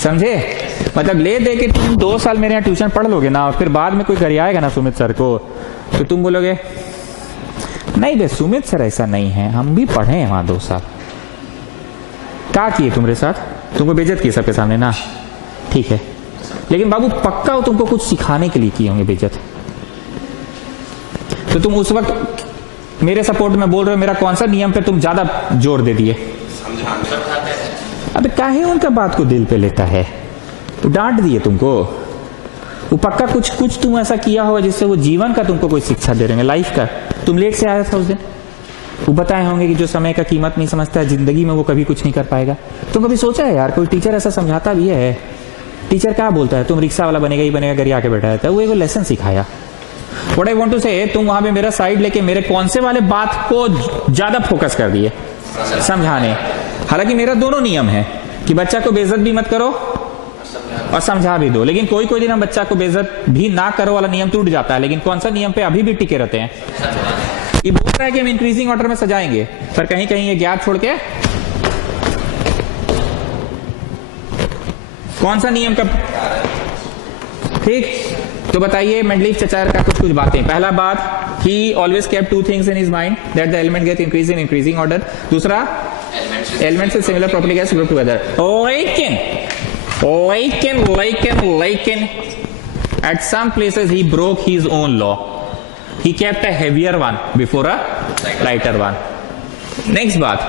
समझे। मतलब ले दे के तुम 2 साल मेरे यहाँ ट्यूशन पढ़ लोगे ना, और फिर बाद में कोई घर आएगा ना सुमित सर को, तो तुम बोलोगे नहीं बे सुमित सर ऐसा नहीं है, हम भी पढ़े हैं वहां 2 साल। क्या किए तुम्हारे साथ, तुमको बेइज्जत की सबके सामने ना, ठीक है, लेकिन बाबू पक्का हो तुमको कुछ सिखाने के लिए किए होंगे बेइज्जत, तो तुम उस वक्त मेरे सपोर्ट में बोल रहे हो, मेरा कौन सा नियम पे तुम ज्यादा जोर दे दिए, अबे काहे उनका बात को दिल पे लेता है, तो डांट दिए तुमको, वो पक्का कुछ तुम ऐसा किया होगा जिससे वो जीवन का तुमको कोई शिक्षा दे रहे हैं, लाइफ का। तुम लेट से आया था उस दिन, वो बताए होंगे कि जो समय का कीमत नहीं समझता है जिंदगी में वो कभी कुछ नहीं कर पाएगा। तुम कभी सोचा है यार, कोई टीचर ऐसा समझाता भी है, टीचर क्या बोलता है, तुम रिक्शा वाला बनेगा ही बनेगा, घर आके बैठा रहता है, वो एक लेसन सिखाया। व्हाट आई वांट टू से, तुम वहां पे मेरा साइड लेके मेरे कौन से वाले बात को ज्यादा फोकस कर दिए समझाने। हालांकि मेरा दोनों नियम है कि बच्चा को बेइज्जत भी मत करो और समझा भी दो, लेकिन कोई कोई दिन हम बच्चा को बेइज्जत भी ना करो वाला नियम टूट जाता है, लेकिन कौन सा नियम पे अभी भी टिके रहते हैं। ये बोल रहा है कि हम इंक्रीजिंग ऑर्डर में सजाएंगे, पर कहीं कहीं ये गैप छोड़ के कौन सा नियम का, ठीक। तो बताइए मेंडलीफ चचा का कुछ बातें। पहला बात, he always kept 2 things in his mind, that the element get increase in increasing order. दूसरा, elements with similar property gets group together. लेकिन at some places he broke his own law. He kept a heavier one before a lighter one. Next बात,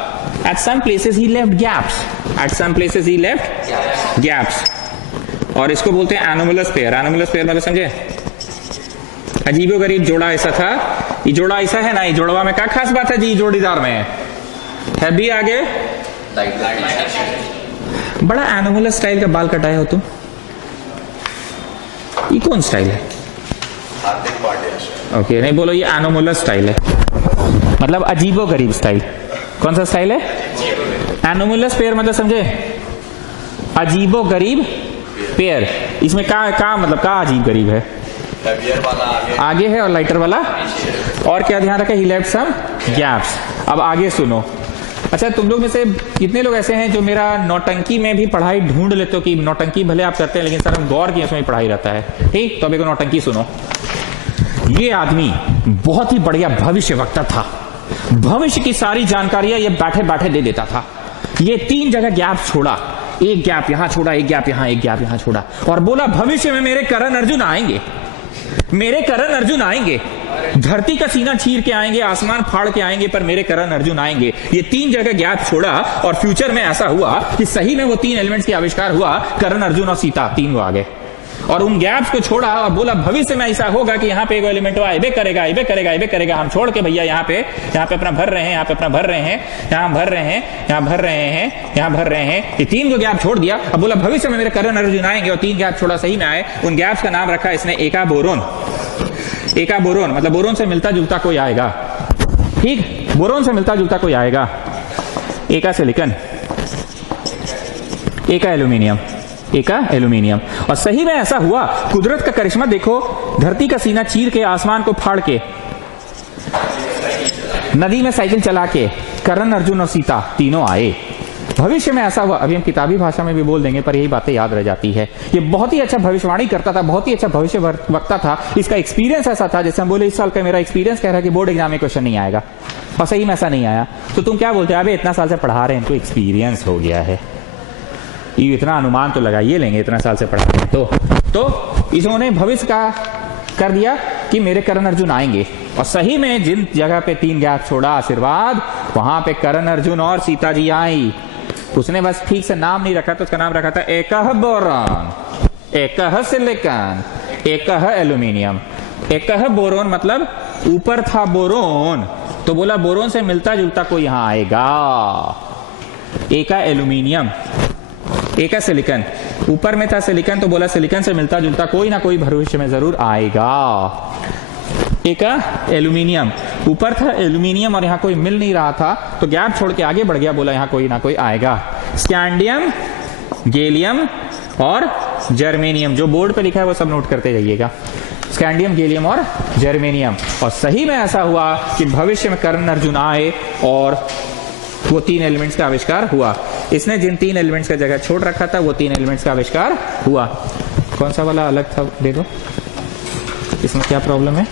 at some places he left gaps. At some places he left gaps. और इसको बोलते हैं anomalous pair. Anomalous pair मतलब समझे, अजीबो गरीब जोड़ा ऐसा था, ये जोड़ा ऐसा है ना, ये जोड़वा में क्या खास बात है जी, जोड़ीदार में है भी आगे बड़ा एनोमलस स्टाइल का बाल कटाए हो तुम, ये कौन स्टाइल है, ओके नहीं बोलो, ये एनोमलस स्टाइल है, मतलब अजीबो गरीब स्टाइल। कौन सा स्टाइल है, एनोमलस पेयर मतलब समझे, अजीबो गरीब पेयर। इसमें का मतलब का अजीब गरीब है, हैवियर वाला आगे है और लाइटर वाला, और क्या ध्यान रखें, ही लेफ्ट सम गैप्स। अब आगे सुनो। अच्छा, तुम लोग में से कितने लोग ऐसे हैं जो मेरा नौटंकी में भी पढ़ाई ढूंढ लेते हो कि नौटंकी भले आप करते हैं लेकिन सर हम गौर किए उसमें पढ़ाई रहता है। ठीक, तो अभी को नौटंकी सुनो। ये आदमी बहुत ही बढ़िया भविष्य वक्ता था, भविष्य की सारी जानकारियां ये बैठे बैठे दे देता था। ये 3 जगह गैप छोड़ा, एक गैप यहां छोड़ा, एक गैप यहां, एक गैप यहां छोड़ा, और बोला भविष्य में मेरे करण अर्जुन आएंगे, मेरे करण अर्जुन आएंगे, धरती का सीना चीर के आएंगे, आसमान फाड़ के आएंगे, पर मेरे करण अर्जुन आएंगे। ये 3 जगह गैप छोड़ा और फ्यूचर में ऐसा हुआ कि सही में वो 3 एलिमेंट्स के आविष्कार हुआ, करण अर्जुन और सीता 3 वो आ गए। और उन गैप्स को छोड़ा और बोला भविष्य में ऐसा होगा कि यहाँ पे एक एलिमेंट आइबे करेगा, आइबे करेगा, आइबे करेगा, हम छोड़ के भैया यहाँ पे अपना भर रहे हैं, यहाँ पे अपना भर रहे हैं, यहाँ भर रहे हैं, यहाँ भर रहे हैं, यहाँ भर रहे हैं। ये 3 को गैप छोड़ दिया। अब बोला भविष्य में मेरे करण अर्जुन आएंगे, और 3 गैप छोड़ा, सही में आए। उन गैप्स का नाम रखा इसने एका बोरोन। एका बोरोन मतलब बोरोन से मिलता जुलता कोई आएगा। ठीक, बोरोन से मिलता जुलता कोई आएगा। एका सिलिकन, एका एल्यूमिनियम, एका एल्यूमिनियम। और सही में ऐसा हुआ। कुदरत का करिश्मा देखो, धरती का सीना चीर के, आसमान को फाड़ के, नदी में साइकिल चला के करण अर्जुन और सीता तीनों आए। भविष्य में ऐसा हुआ। अभी हम किताबी भाषा में भी बोल देंगे पर यही बातें याद रह जाती है। ये बहुत ही अच्छा भविष्यवाणी करता था, बहुत ही अच्छा भविष्य वक्ता था। इसका एक्सपीरियंस ऐसा था, जैसे हम बोले इस साल का मेरा एक्सपीरियंस कह रहा है कि बोर्ड एग्जाम में क्वेश्चन नहीं आएगा, और सही में ऐसा नहीं आया। तो तुम क्या बोलते हो, अबे इतना साल से पढ़ा रहे हैं, इनको एक्सपीरियंस हो गया है, ये इतना अनुमान तो लगाइए लेंगे, इतना साल से पढ़ा रहे हैं। तो इन्होंने भविष्य का कर दिया कि मेरे करण अर्जुन आएंगे, और सही में जिन जगह पे 3 गैप छोड़ा आशीर्वाद, वहां पे करण अर्जुन और सीता जी आई। उसने बस ठीक से नाम नहीं रखा, तो उसका नाम रखा था एकह बोरॉन, एकह सिलिकॉन, एकह एल्यूमिनियम। एकह बोरोन मतलब ऊपर था बोरोन, तो बोला बोरोन से मिलता जुलता कोई यहां आएगा। एका एल्यूमिनियम, एका सिलिकॉन, ऊपर में था सिलिकॉन, तो बोला सिलिकॉन से मिलता जुलता कोई ना कोई भविष्य में जरूर आएगा। एका एल्यूमिनियम, ऊपर था एल्यूमिनियम और यहां कोई मिल नहीं रहा था, तो गैप छोड़ के आगे बढ़ गया, बोला यहां कोई ना कोई आएगा। स्कैंडियम, गैलियम और जर्मेनियम, जो बोर्ड पे लिखा है वो सब नोट करते जाइएगा। स्कैंडियम, गैलियम और जर्मेनियम। और सही में ऐसा हुआ कि भविष्य में कर्ण अर्जुन आए और वो 3 एलिमेंट्स का आविष्कार हुआ। इसने जिन 3 एलिमेंट्स का जगह छोड़ रखा था वो 3 एलिमेंट्स का आविष्कार हुआ। कौन सा वाला अलग था, दे दो, इसमें क्या प्रॉब्लम है?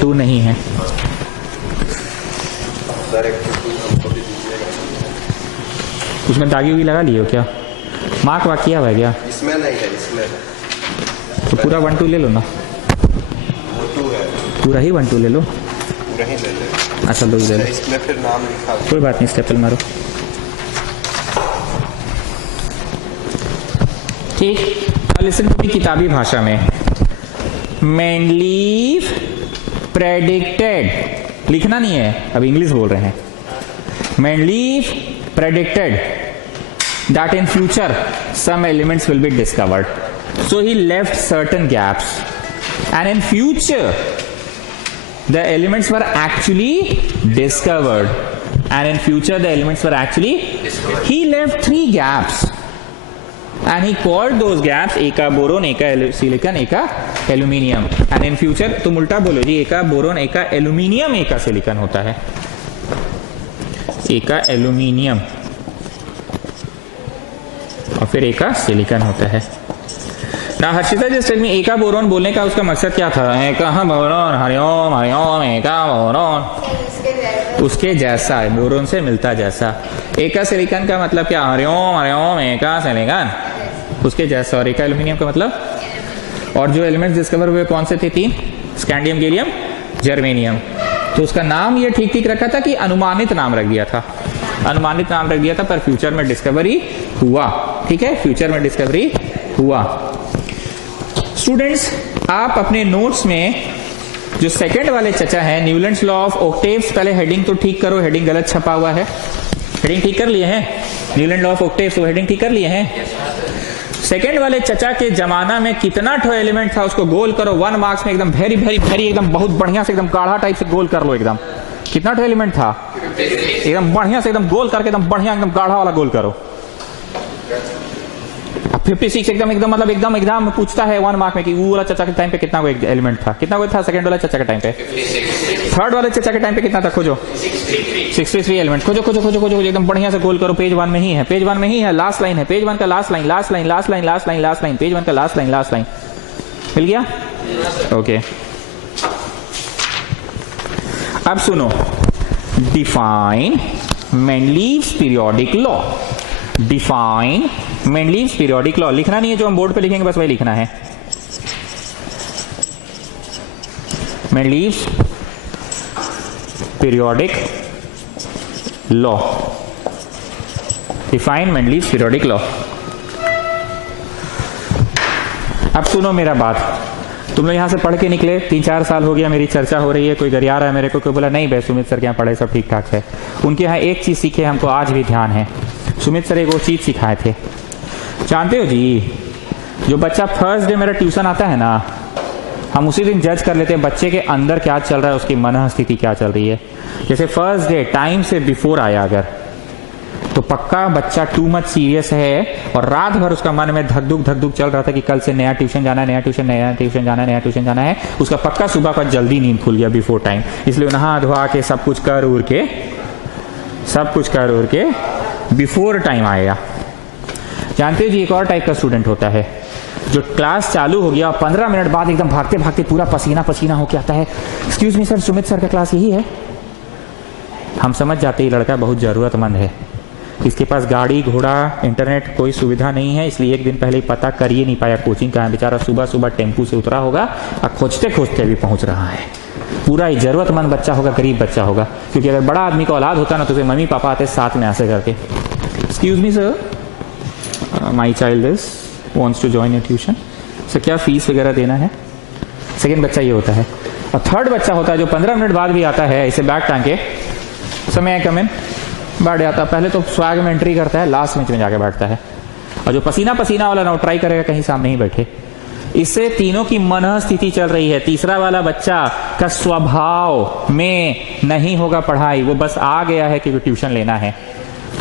2 नहीं है उसमें, दागी हुई लगा लिए हो क्या? मार्क वाक किया हुआ है क्या? इसमें नहीं है, इसमें तो पूरा 1 2 ले लो ना, वो 2 है, पूरा ही 1 2 ले लो। पूरा ही ले ले। अच्छा 2 ले लो, इसमें फिर नाम लिखा, कोई बात नहीं, स्टेपल मारो। ठीक, लिसन टू मी किताबी भाषा में। मेंडलीव प्रेडिक्टेड, लिखना नहीं है, अब इंग्लिश बोल रहे हैं। Mendeleev predicted that in future some elements will be discovered, so he left certain gaps, and in future the elements were actually discovered, and in future the elements were actually discovered. He left 3 gaps and he called those gaps eka boron, eka silicon, eka aluminium, and in future तुम उल्टा बोलो जी, eka boron, eka aluminium, eka silicon होता है, eka aluminium और फिर एका silicon होता है ना। हर्षिता जी टेल मी, एका बोरोन बोलने का उसका मकसद क्या था? एका बोरोन, हरिओम हरिओम, एका बोरोन, उसके जैसा है, बोरोन से मिलता जैसा। एका सिलिकॉन का मतलब क्या? हरिओम हरिओम, एका सिलिकॉन, उसके जैसा। और एका एल्यूमिनियम का मतलब, और जो एलिमेंट्स डिस्कवर हुए कौन से थे? 3, स्कैंडियम, गैलियम, जर्मेनियम। तो उसका नाम ये ठीक ठीक रखा था कि अनुमानित नाम रख दिया था, अनुमानित नाम रख दिया था, पर फ्यूचर में डिस्कवरी हुआ। ठीक है, फ्यूचर में डिस्कवरी हुआ। स्टूडेंट्स, आप अपने नोट्स में जो सेकंड वाले चचा है, न्यूलैंड्स लॉ ऑफ ऑक्टेव्स, पहले हेडिंग तो ठीक करो, हेडिंग गलत छपा हुआ है। हेडिंग ठीक कर लिए हैं? न्यूलैंड लॉ ऑफ ऑक्टेव्स, वो हेडिंग ठीक कर लिए हैं? सेकंड वाले चचा के जमाना में कितना ठो एलिमेंट था उसको गोल करो, 1 मार्क्स में एकदम वेरी वेरी वेरी एकदम बहुत बढ़िया से एकदम गाढ़ा टाइप से गोल कर लो। एकदम कितना ठो एलिमेंट था? एकदम बढ़िया से एकदम गोल करके एकदम बढ़िया एकदम गाढ़ा वाला गोल करो। अब 56 एकदम मतलब एकदम एग्जाम में पूछता है 1 मार्क में कि वो वाला चाचा के टाइम पे कितना कोई एलिमेंट था, कितना कोई था सेकंड वाला चाचा के टाइम पे, थर्ड वाले चाचा के टाइम पे कितना था, खोजो 63 एलिमेंट, खोजो खोजो खोजो खोजो एकदम बढ़िया से गोल करो। पेज 1 में ही है, पेज 1 में ही है, लास्ट लाइन है, पेज 1 का last line, last line, last line, last line, last line, page 1 का लास्ट लाइन, लास्ट लाइन। मिल गया? ओके अब सुनो, define Mendeleev's periodic law. Define Mendeleev's periodic law लिखना नहीं है, जो हम बोर्ड पे लिखेंगे बस वही लिखना है। Mendeleev's periodic law, define Mendeleev's periodic law. अब सुनो मेरा बात, तुम लोग यहां से पढ़ के निकले, 3-4 साल हो गया मेरी चर्चा हो रही है, कोई गरिया रहा है मेरे को, कोई बोला नहीं भाई सुमित सर के यहाँ पढ़े सब ठीक ठाक है। उनके यहाँ एक चीज सीखे हमको आज भी ध्यान है, सुमित सर एक वो चीज सिखाए थे, जानते हो जी, जो बच्चा फर्स्ट डे मेरा ट्यूशन आता है ना, हम उसी दिन जज कर लेते हैं बच्चे के अंदर क्या चल रहा है, उसकी मन स्थिति क्या चल रही है। जैसे फर्स्ट डे टाइम से बिफोर आया अगर, तो पक्का बच्चा टू मच सीरियस है और रात भर उसका मन में धक धुक चल रहा था कि कल से नया ट्यूशन जाना है, नया ट्यूशन जाना है, नया ट्यूशन जाना है। उसका पक्का सुबह का जल्दी नींद खुल गया बिफोर टाइम, इसलिए नहा धोआ के सब कुछ कर उड़ के बिफोर टाइम आएगा। जानते हो जी, एक और टाइप का स्टूडेंट होता है जो क्लास चालू हो गया 15 मिनट बाद एकदम भागते भागते पूरा पसीना पसीना होके आता है, excuse me sir Sumit sir का क्लास यही है। हम समझ जाते ही लड़का बहुत जरूरतमंद है, इसके पास गाड़ी घोड़ा इंटरनेट कोई सुविधा नहीं है, इसलिए एक दिन पहले ही पता कर ही नहीं पाया कोचिंग कहाँ है। बेचारा सुबह सुबह टेम्पू से उतरा होगा और खोजते खोजते भी पहुंच रहा है। पूरा ही जरूरतमंद बच्चा होगा, गरीब बच्चा होगा, क्योंकि अगर बड़ा आदमी का औलाद होता ना तो उसे मम्मी पापा आते साथ में ऐसे करके, excuse me sir my child is wants to join your tuition, sir क्या फीस वगैरह देना है। सेकेंड बच्चा ये होता है। और थर्ड बच्चा होता है जो 15 मिनट बाद भी आता है इसे बैग टांग के, समय कम इन बैठ जाता है, पहले तो स्वैग में एंट्री करता है, लास्ट बेंच में जाके बैठता है। और जो पसीना पसीना वाला ना वो ट्राई करेगा कहीं सामने ही बैठे। इससे तीनों की मन स्थिति चल रही है। तीसरा वाला बच्चा का स्वभाव में नहीं होगा पढ़ाई, वो बस आ गया है कि ट्यूशन लेना है।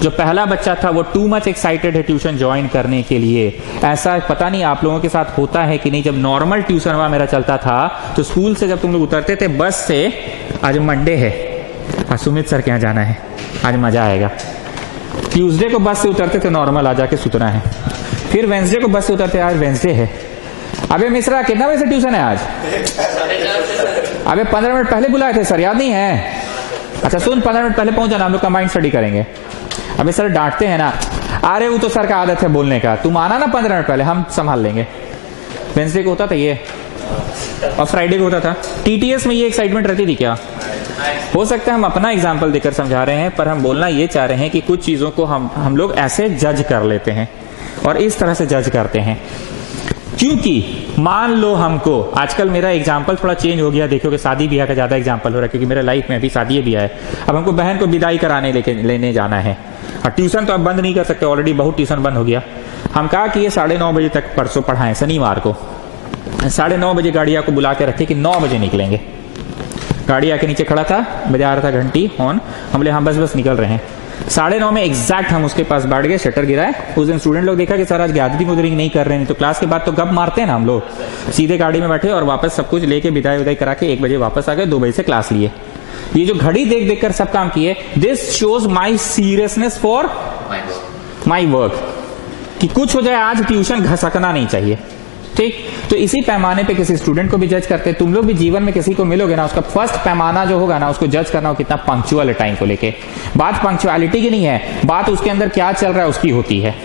जो पहला बच्चा था वो टू मच एक्साइटेड है ट्यूशन ज्वाइन करने के लिए। ऐसा पता नहीं आप लोगों के साथ होता है कि नहीं, जब नॉर्मल ट्यूशन वहां मेरा चलता था तो स्कूल से जब तुम लोग उतरते थे बस से, आज मंडे है, आज सुमित सर के यहाँ जाना है, आज मजा आएगा। ट्यूसडे को बस से उतरते थे नॉर्मल, आ जाके सुतना है। फिर वेंसडे को बस से उतरते, आज वेंसडे है। अबे मिश्रा कितना बजे से ट्यूशन है आज? अबे 15 मिनट पहले बुलाए थे सर, याद नहीं है? अच्छा सुन, 15 मिनट पहले पहुंच जाना, हम लोग कंबाइंड स्टडी करेंगे। अबे सर डांटते हैं ना, अरे वो तो सर का आदत है बोलने का, तुम आना ना 15 मिनट पहले, हम संभाल लेंगे। वेंसडे को होता था ये, और फ्राइडे को होता था। टीटीएस में ये एक्साइटमेंट रहती थी क्या? हो सकता है हम अपना एग्जाम्पल देकर समझा रहे हैं, पर हम बोलना ये चाह रहे हैं कि कुछ चीजों को हम लोग ऐसे जज कर लेते हैं और इस तरह से जज करते हैं। क्योंकि मान लो हमको, आजकल मेरा एग्जाम्पल थोड़ा चेंज हो गया, देखो कि शादी ब्याह का ज्यादा एग्जाम्पल हो रहा है, क्योंकि मेरे लाइफ में अभी शादी ब्याह है। अब हमको बहन को विदाई कराने लेने जाना है, और ट्यूशन तो अब बंद नहीं कर सकते, ऑलरेडी बहुत ट्यूशन बंद हो गया। हम कहा कि ये 9:30 बजे तक परसों पढ़ाएं, शनिवार को 9:30 बजे गाड़िया को बुला के रखे कि 9 बजे निकलेंगे। गाड़ी आके नीचे खड़ा था, बजा रहा था घंटी हॉर्न, हम बोले हाँ बस निकल रहे हैं। 9:30 में एग्जैक्ट हम उसके पास बैठ गए, शटर गिराए। उस दिन स्टूडेंट लोग देखा कि सर आज गैदरिंग नहीं कर रहे हैं, तो क्लास के बाद तो गप मारते हैं ना हम लोग, सीधे गाड़ी में बैठे और वापस सब कुछ लेके विदाई करा के 1 बजे वापस आ गए, 2 बजे से क्लास लिए। ये जो घड़ी देख कर सब काम किए, this shows my seriousness for my work, कि कुछ हो जाए आज ट्यूशन घसकना नहीं चाहिए। ठीक, तो इसी पैमाने पे किसी स्टूडेंट को भी जज करते हैं। तुम लोग भी जीवन में किसी को मिलोगे ना, उसका फर्स्ट पैमाना जो होगा ना, उसको जज करना हो कितना पंक्चुअल है टाइम को लेके। बात पंक्चुअलिटी की नहीं है, बात उसके अंदर क्या चल रहा है उसकी होती है।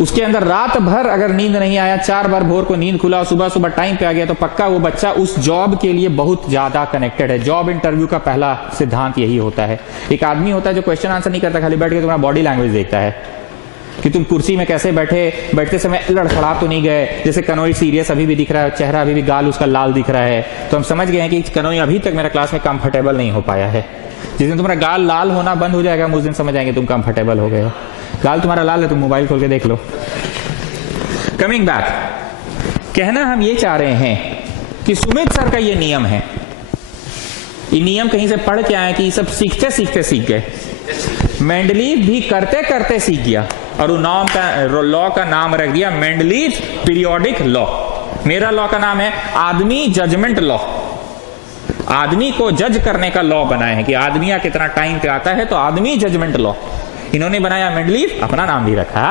उसके अंदर रात भर अगर नींद नहीं आया, 4 बार भोर को नींद खुला, सुबह सुबह टाइम पे आ गया, तो पक्का वो बच्चा उस जॉब के लिए बहुत ज्यादा कनेक्टेड है। जॉब इंटरव्यू का पहला सिद्धांत यही होता है। एक आदमी होता है जो क्वेश्चन आंसर नहीं करता, खाली बैठ के तुम्हारा बॉडी लैंग्वेज देखता है कि तुम कुर्सी में कैसे बैठते समय लड़खड़ा तो नहीं गए। जैसे कनोई सीरियस अभी भी दिख रहा है, चेहरा अभी भी गाल उसका लाल दिख रहा है, तो हम समझ गए हैं कि कनोई अभी तक मेरा क्लास में कंफर्टेबल नहीं हो पाया है। जिस दिन तुम्हारा गाल लाल होना बंद हो जाएगा, उस दिन समझ आएंगे तुम कंफर्टेबल हो गए हो। गाल तुम्हारा लाल है, तुम मोबाइल खोल के देख लो। कमिंग बैक, कहना हम ये चाह रहे हैं कि सुमित सर का ये नियम है, ये नियम कहीं से पढ़ के आए कि सब सीखते सीखते सीख गए। मेंडलीव भी करते करते सीख गया। और उस नाम का लॉ का नाम रख दिया मेंडलीव पीरियोडिक लॉ। मेरा लॉ का नाम है आदमी जजमेंट लॉ। आदमी को जज करने का लॉ बनाया है कि आदमी या कितना टाइम पे आता है, तो आदमी जजमेंट लॉ इन्होंने बनाया मेंडलीव, अपना नाम भी रखा।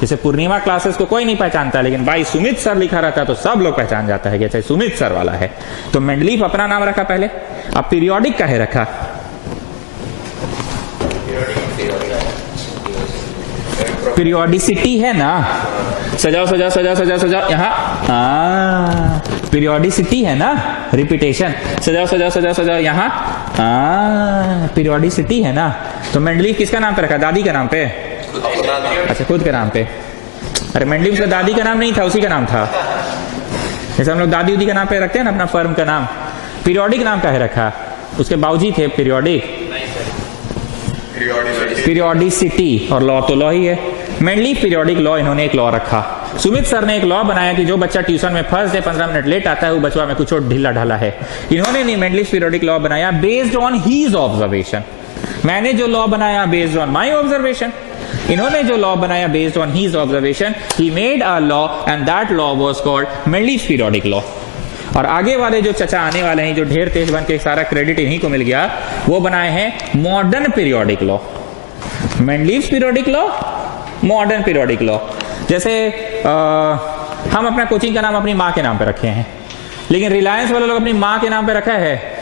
जैसे पूर्णिमा क्लासेस को कोई नहीं पहचानता, लेकिन भाई सुमित सर लिखा रहता है तो सब लोग पहचान जाता है कि अच्छा सुमित सर वाला है। तो मेंडलीव अपना नाम रखा पहले। अब पीरियोडिक का है रखा, पीरियोडिसिटी है ना, सजाओ सजाओ सजाओ सजाओ सजाओ, यहाँ पीरियोडिसिटी है ना, रिपीटेशन, सजाओ सजाओ सजाओ सजाओ, यहाँ पीरियोडिसिटी है ना। तो मेंडलीव किसका नाम पे रखा? दादी के नाम पे? अच्छा खुद के नाम पे। अरे मेंडलीव उसका दादी का नाम नहीं था, उसी का नाम था। जैसे हम लोग दादी उदी का नाम पे रखते हैं ना अपना फर्म का नाम। पीरियोडिक नाम का है रखा? उसके बाबूजी थे पीरियोडिक, पीरियोडिसिटी और लॉ तो लॉ ही है। मेंडलीव पीरियोडिक लॉ, इन्होंने एक लॉ रखा। सुमित सर ने एक लॉ बनाया कि जो बच्चा ट्यूशन में फर्स्ट डे 15 मिनट लेट आता है वो बच्चा में कुछ और ढीला ढाला है। इन्होंने नहीं मेंडलीव पीरियोडिक लॉ बनाया बेस्ड ऑन हीज ऑब्जर्वेशन। मैंने जो लॉ बनाया बेस्ड ऑन माई ऑब्जर्वेशन, इन्होंने जो लॉ बनाया based on his observation. He made a law and that law was called Mendeleev periodic law. और आगे वाले जो चचा आने वाले हैं, जो ढेर तेज बन के सारा क्रेडिट इन्हीं को मिल गया, वो बनाए हैं modern periodic law. Mendeleev periodic law, modern periodic law. जैसे हम अपना कोचिंग का नाम अपनी माँ के नाम पे रखे हैं, लेकिन रिलायंस वाले लोग अपनी माँ के नाम पे रखा है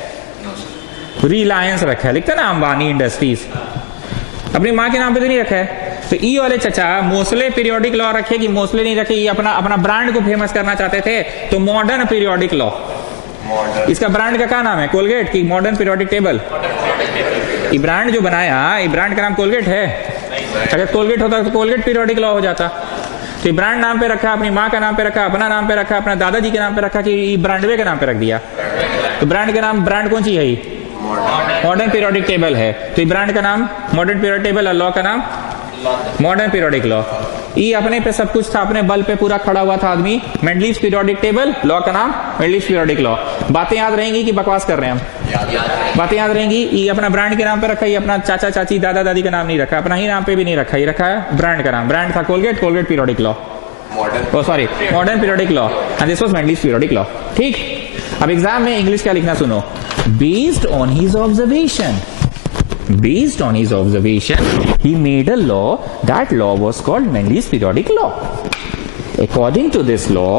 रिलायंस रखा है, लिखता है ना अंबानी इंडस्ट्रीज, अपनी माँ के नाम पे तो नहीं रखा है। तो ई वाले चचा मोस्ले पीरियोडिक लॉ रखे कि मोस्ले नहीं रखे, ये अपना अपना ब्रांड को फेमस करना चाहते थे, तो मॉडर्न पीरियोडिक लॉ। इसका ब्रांड का क्या नाम है? कोलगेट की मॉडर्न पीरियोडिक टेबल? ये ब्रांड जो बनाया, ये ब्रांड का नाम कोलगेट है? अगर कोलगेट होता तो कोलगेट पीरियोडिक लॉ हो जाता। तो ब्रांड नाम पे रखा, अपनी माँ का नाम पे रखा, अपना नाम पे रखा, अपना दादाजी के नाम पे रखा कि ब्रांडवे के नाम पे रख दिया। तो ब्रांड का नाम, ब्रांड कौन सी है? मॉडर्न पीरियोडिक टेबल है। तो ब्रांड का नाम मॉडर्न पीरियोडिक टेबल और लॉ का नाम मॉडर्न पीरियोडिक लॉ। ये अपने पे सब कुछ था, अपने बल पे पूरा खड़ा हुआ था आदमी। मेंडलीव पीरियोडिक टेबल, लॉ का नाम मेंडलीव पीरियोडिक लॉ। बातें याद रहेंगी कि बकवास कर रहे हैं हम? बातें याद रहेंगी। ये अपना ब्रांड के नाम पे रखा, ये अपना चाचा चाची दादा दादी का नाम नहीं रखा, अपना ही नाम पे भी नहीं रखा, ये रखा है ब्रांड का नाम। ब्रांड था Colgate, Colgate periodic law, sorry modern periodic law, and this was Mendeleev periodic law. ठीक। अब एग्जाम में इंग्लिश क्या लिखना सुनो। Based on his observation, based on his observation, he made a law. That law was called Mendel's periodic law. According to this law,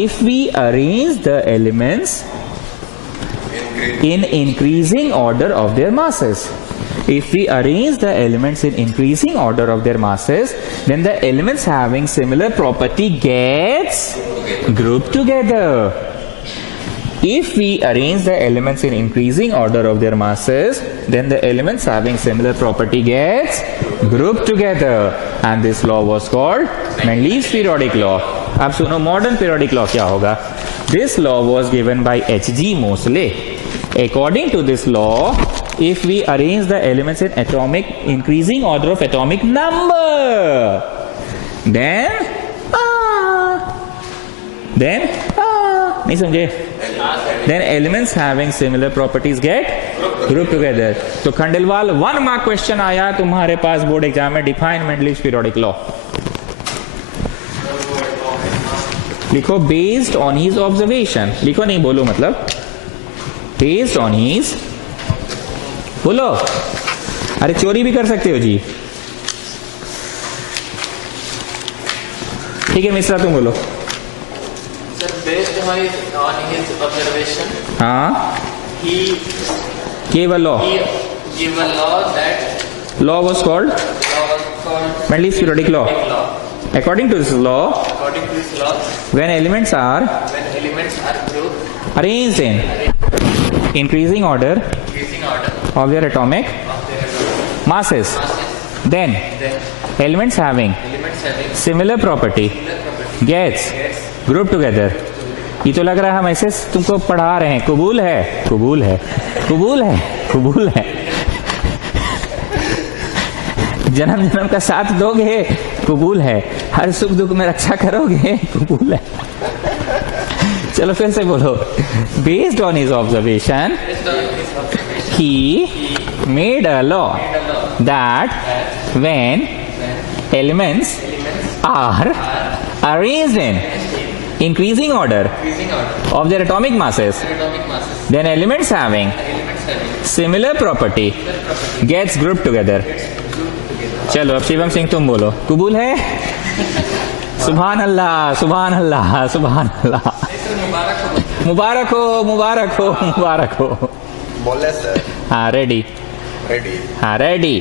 if we arrange the elements in increasing order of their masses, if we arrange the elements in increasing order of their masses, then the elements having similar property gets grouped together. If we arrange the elements in increasing order of their masses, then the elements having similar property gets grouped together, and this law was called Mendel's periodic law. अब सुनो modern periodic law क्या होगा। This law was given by H.G. Moseley. According to this law, if we arrange the elements in atomic increasing order of atomic number, then नहीं समझे? Then elements having similar properties get grouped together. तो Khandelwal 1 mark question आया तुम्हारे पास board exam में, define Mendeleev periodic law. लिखो based on his observation, लिखो नहीं बोलो, मतलब बेस्ड ऑन हिज, बोलो। अरे चोरी भी कर सकते हो जी। ठीक है मिश्रा तुम बोलो। Based on his observation, he gave a law. He gave a law that law was called Mendel's periodic law. According to this law, when elements are grouped, arranged in increasing order of their atomic masses, then elements having similar property gets grouped together. ये तो लग रहा है हम ऐसे तुमको पढ़ा रहे हैं। कबूल है, कबूल है, कबूल है, कबूल है। जन्म जन्म का साथ दोगे, कबूल है। हर सुख दुख में रक्षा करोगे, कबूल है। चलो फिर से बोलो। Based on his observation, he made a law that when elements are arranged in increasing order of their atomic masses, then elements having similar property gets grouped together. चलो अब शिवम सिंह तुम बोलो, कबूल है? सुभान अल्लाह, सुभान अल्लाह, सुभान अल्लाह। मुबारक हो, मुबारक हो, मुबारक हो। बोले सर। हाँ रेडी, रेडी। हाँ ready.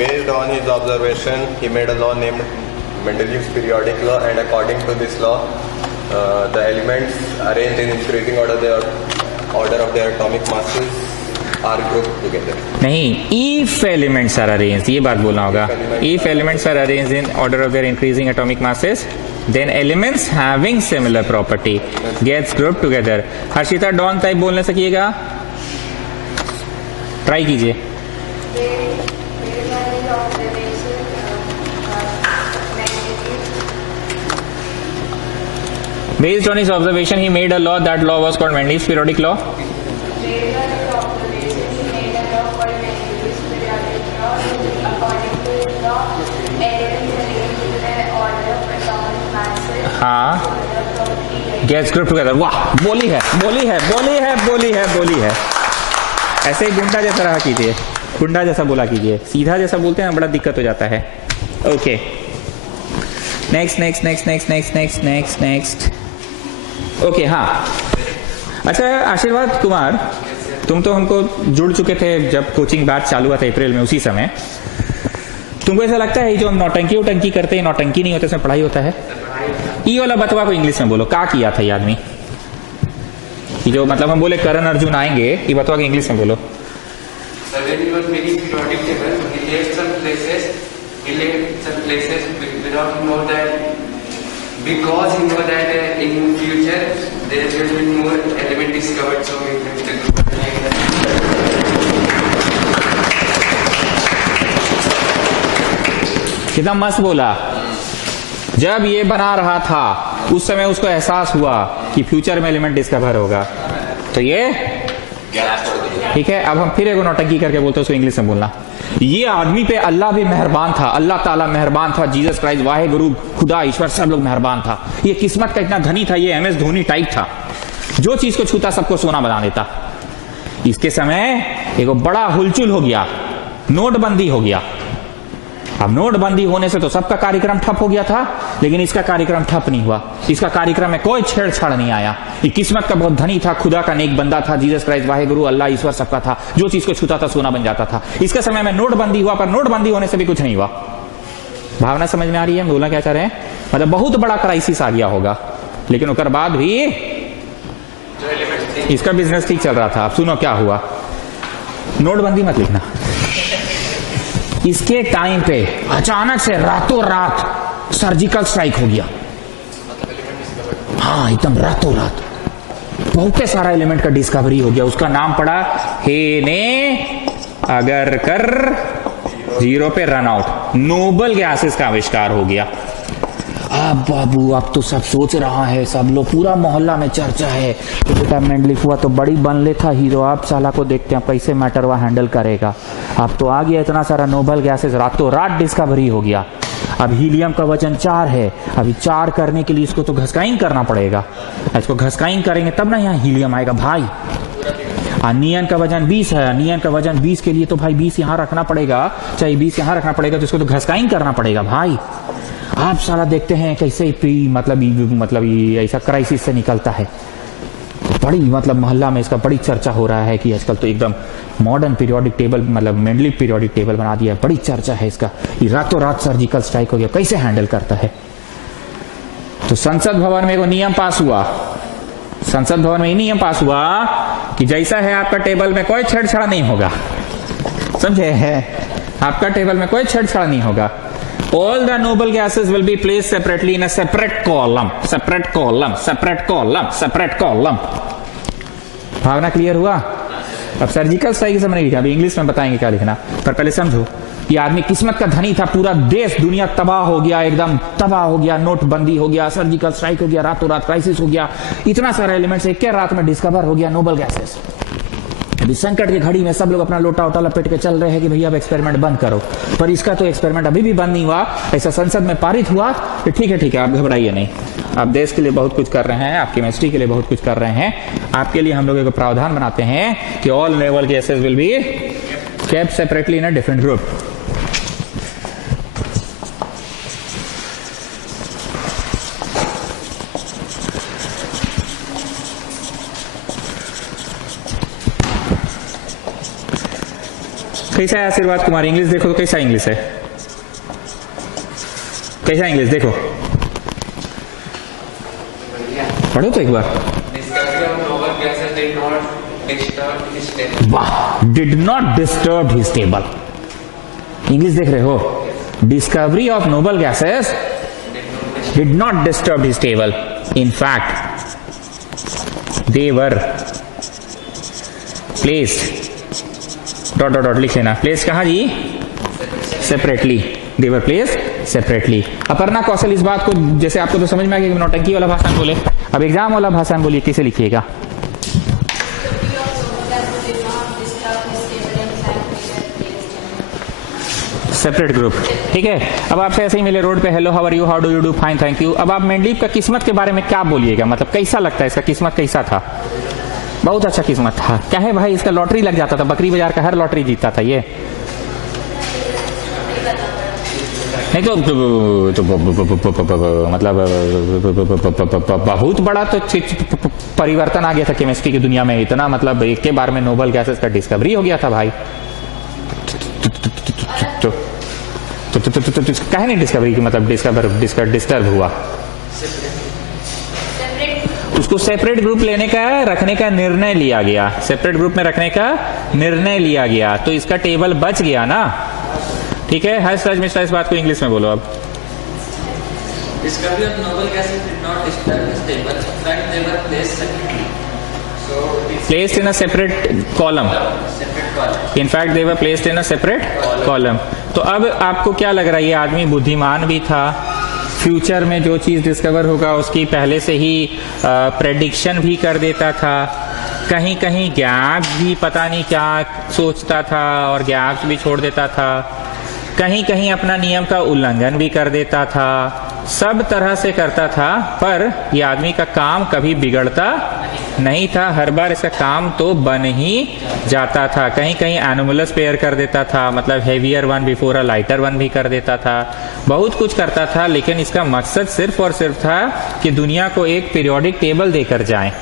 Based on his observation, he made a law named Mendeleev's periodic law, and according to this law, the elements arranged in increasing order of their atomic masses are grouped together. नहीं, if elements are arranged, ये बात बोलना होगा। If elements are arranged in order of their increasing atomic masses, then elements having similar property gets grouped together. Harshita डॉन टाइप बोलने सकिएगा? Try कीजिए। Based on his observation, he made a law. That law was called Mendeleev's periodic law. हाँ, gets grouped together. वाह, बोली है, बोली है, बोली है, बोली है, बोली है। ऐसे ही गुंडा जैसा रहा कीजिए, गुंडा जैसा बोला कीजिए। सीधा जैसा बोलते हैं बड़ा दिक्कत हो जाता है। Okay, next next next next next next next next. Okay हाँ, अच्छा आशीर्वाद कुमार, तुम तो हमको जुड़ चुके थे जब कोचिंग बैच चालू हुआ था अप्रैल में, उसी समय। तुमको ऐसा लगता है जो हम नौटंकी उटंकी करते हैं, नौटंकी नहीं होते, इसमें पढ़ाई होता है? ये वाला बतवा को इंग्लिश में बोलो, क्या किया था ये आदमी? ये जो मतलब हम बोले करण अर्जुन आएंगे, ये बतवा को इंग्लिश में बोलो। Because he know that in future there will be more element discovered, so we have to कितना मस्त बोला। जब ये बना रहा था उस समय उसको एहसास हुआ कि फ्यूचर में एलिमेंट डिस्कवर होगा, तो ये ठीक है। अब हम फिर एक नौटंकी करके बोलते हैं, उसको इंग्लिश में बोलना। ये आदमी पे अल्लाह भी मेहरबान था, अल्लाह ताला मेहरबान था, जीसस क्राइस्ट, वाहे गुरु, खुदा, ईश्वर, सब लोग मेहरबान था। ये किस्मत का इतना धनी था, ये एमएस धोनी टाइप था, जो चीज को छूता सबको सोना बना देता। इसके समय एक बड़ा हुलचुल हो गया, नोटबंदी हो गया। अब नोटबंदी होने से तो सबका कार्यक्रम ठप हो गया था, लेकिन इसका कार्यक्रम ठप नहीं हुआ। इसका कार्यक्रम में कोई छेड़छाड़ नहीं आया। ये किस्मत का बहुत धनी था, खुदा का नेक बंदा था, जीसस क्राइस्ट, वाहे गुरु, अल्लाह, ईश्वर सबका था, जो चीज को छूता था सोना बन जाता था। इसके समय में नोटबंदी हुआ, पर नोटबंदी होने से भी कुछ नहीं हुआ। भावना समझ में आ रही है? बोलना क्या चाह रहे हैं? मतलब बहुत बड़ा क्राइसिस आ गया होगा, लेकिन उसके बाद भी इसका बिजनेस ठीक चल रहा था। अब सुनो क्या हुआ। नोटबंदी मत लिखना। इसके टाइम पे अचानक से रातों रात सर्जिकल स्ट्राइक हो गया। हाँ, एकदम रातों रात बहुत सारा एलिमेंट का डिस्कवरी हो गया। उसका नाम पड़ा हे ने अगर कर जीरो पे रन आउट, नोबल गैसेस का आविष्कार हो गया। अब बाबू अब तो सब सोच रहा है, सब लोग, पूरा मोहल्ला में चर्चा है कि बेटा मेंडलीव हुआ तो बड़ी बनले था हीरो, आप साला को देखते हैं कैसे मैटर वह हैंडल करेगा। अब तो आ गया इतना सारा नोबल गैसेस, रातों रात डिस्कवरी हो गया। अब हीलियम का वजन 4 है, अभी 4 करने के लिए इसको तो घसकाइन करना पड़ेगा। इसको घसकाइन करेंगे तब ना यहाँ हीलियम आएगा भाई। नियन का वजन 20 है, नियन का वजन 20 के लिए तो भाई 20 यहाँ रखना पड़ेगा, चाहे 20 यहाँ रखना पड़ेगा, तो इसको तो घसकाइन करना पड़ेगा भाई। आप साला देखते हैं कैसे मतलब ऐसा क्राइसिस से निकलता है। बड़ी मतलब मोहल्ला में इसका बड़ी चर्चा हो रहा है कि आजकल तो एकदम मॉडर्न पीरियोडिक टेबल, मतलब मेंडलीव पीरियोडिक टेबल बना दिया है। बड़ी चर्चा है इसका, ये रातों रात सर्जिकल स्ट्राइक हो गया, कैसे हैंडल करता है। तो संसद भवन में एक नियम पास हुआ, संसद भवन में नियम पास हुआ कि जैसा है आपका टेबल में कोई छेड़छाड़ नहीं होगा, समझे है? आपका टेबल में कोई छेड़छाड़ नहीं होगा। All the noble gases will be placed separately in a separate column, separate column, separate column, separate column. Bhavna clear हुआ? अब सर्जिकल स्ट्राइक समझ नहीं, अभी इंग्लिश में बताएंगे क्या लिखना, पर पहले समझो। ये आदमी किस्मत का धनी था, पूरा देश दुनिया तबाह हो गया, एकदम तबाह हो गया, नोटबंदी हो गया, सर्जिकल स्ट्राइक हो गया, रातों रात क्राइसिस हो गया, इतना सारा एलिमेंट्स एक रात में डिस्कवर हो गया, नोबल गैसेस। अभी संकट की घड़ी में सब लोग अपना लोटा वोटा लपेट के चल रहे हैं कि भैया अब एक्सपेरिमेंट बंद करो, पर इसका तो एक्सपेरिमेंट अभी भी बंद नहीं हुआ। ऐसा संसद में पारित हुआ कि ठीक है आप घबराइए नहीं, आप देश के लिए बहुत कुछ कर रहे हैं, आप केमिस्ट्री के लिए बहुत कुछ कर रहे हैं, आपके लिए हम लोग एक प्रावधान बनाते हैं कि all naval gases will be kept separately in a different group. कैसा है आशीर्वाद कुमार? इंग्लिश देखो तो कैसा इंग्लिश है, कैसा इंग्लिश देखो, पढ़ो तो एक बार। वाह, did not disturb his table. English देख रहे हो? Discovery of noble gases did not disturb his table, in fact they were placed dot dot dot लिख लेना, प्लेस कहा जी? सेपरेटली, दे वर प्लेस सेपरेटली। अपर्णा कौशल इस बात को, जैसे आपको तो समझ में आ गया कि नौटंकी वाला भाषण बोले, अब एग्जाम वाला भाषण बोलिए, कैसे लिखिएगा? सेपरेट ग्रुप, ठीक है। अब आपसे ऐसे ही मिले रोड पे, hello how are you, how do you do, fine thank you. अब आप मेंडलीव का किस्मत के बारे में क्या बोलिएगा, मतलब कैसा लगता है इसका किस्मत कैसा था? बहुत अच्छा किस्मत था। क्या है भाई, इसका लॉटरी लग जाता था, बकरी बाजार का हर लॉटरी जीतता था ये। नहीं तो मतलब बहुत बड़ा तो परिवर्तन आ गया था केमिस्ट्री की दुनिया में, इतना मतलब एक के बार में नोबल गैसेस का डिस्कवरी हो गया था भाई। तो कहे नहीं डिस्कवरी की मतलब डिस्टर्ब हुआ, उसको सेपरेट ग्रुप लेने का रखने का निर्णय लिया गया, सेपरेट ग्रुप में रखने का निर्णय लिया गया, तो इसका टेबल बच गया ना, ठीक है। हर्ष राज मिश्रा इस बात को इंग्लिश में बोलो अब। Discovery of noble gases did not disturb the table. In fact, they were placed separately. So placed in a separate column. Separate column. In fact, they were placed in a separate column. तो अब आपको क्या लग रहा है, ये आदमी बुद्धिमान भी था, फ्यूचर में जो चीज डिस्कवर होगा उसकी पहले से ही प्रेडिक्शन भी कर देता था, कहीं कहीं गैप भी पता नहीं क्या सोचता था और गैप्स भी छोड़ देता था, कहीं कहीं अपना नियम का उल्लंघन भी कर देता था, सब तरह से करता था, पर यह आदमी का काम कभी बिगड़ता नहीं था, हर बार इसका काम तो बन ही जाता था। कहीं कहीं एनोमलस पेयर कर देता था, मतलब heavier one before a lighter one भी कर देता था, बहुत कुछ करता था, लेकिन इसका मकसद सिर्फ और सिर्फ था कि दुनिया को एक पीरियोडिक टेबल देकर जाए,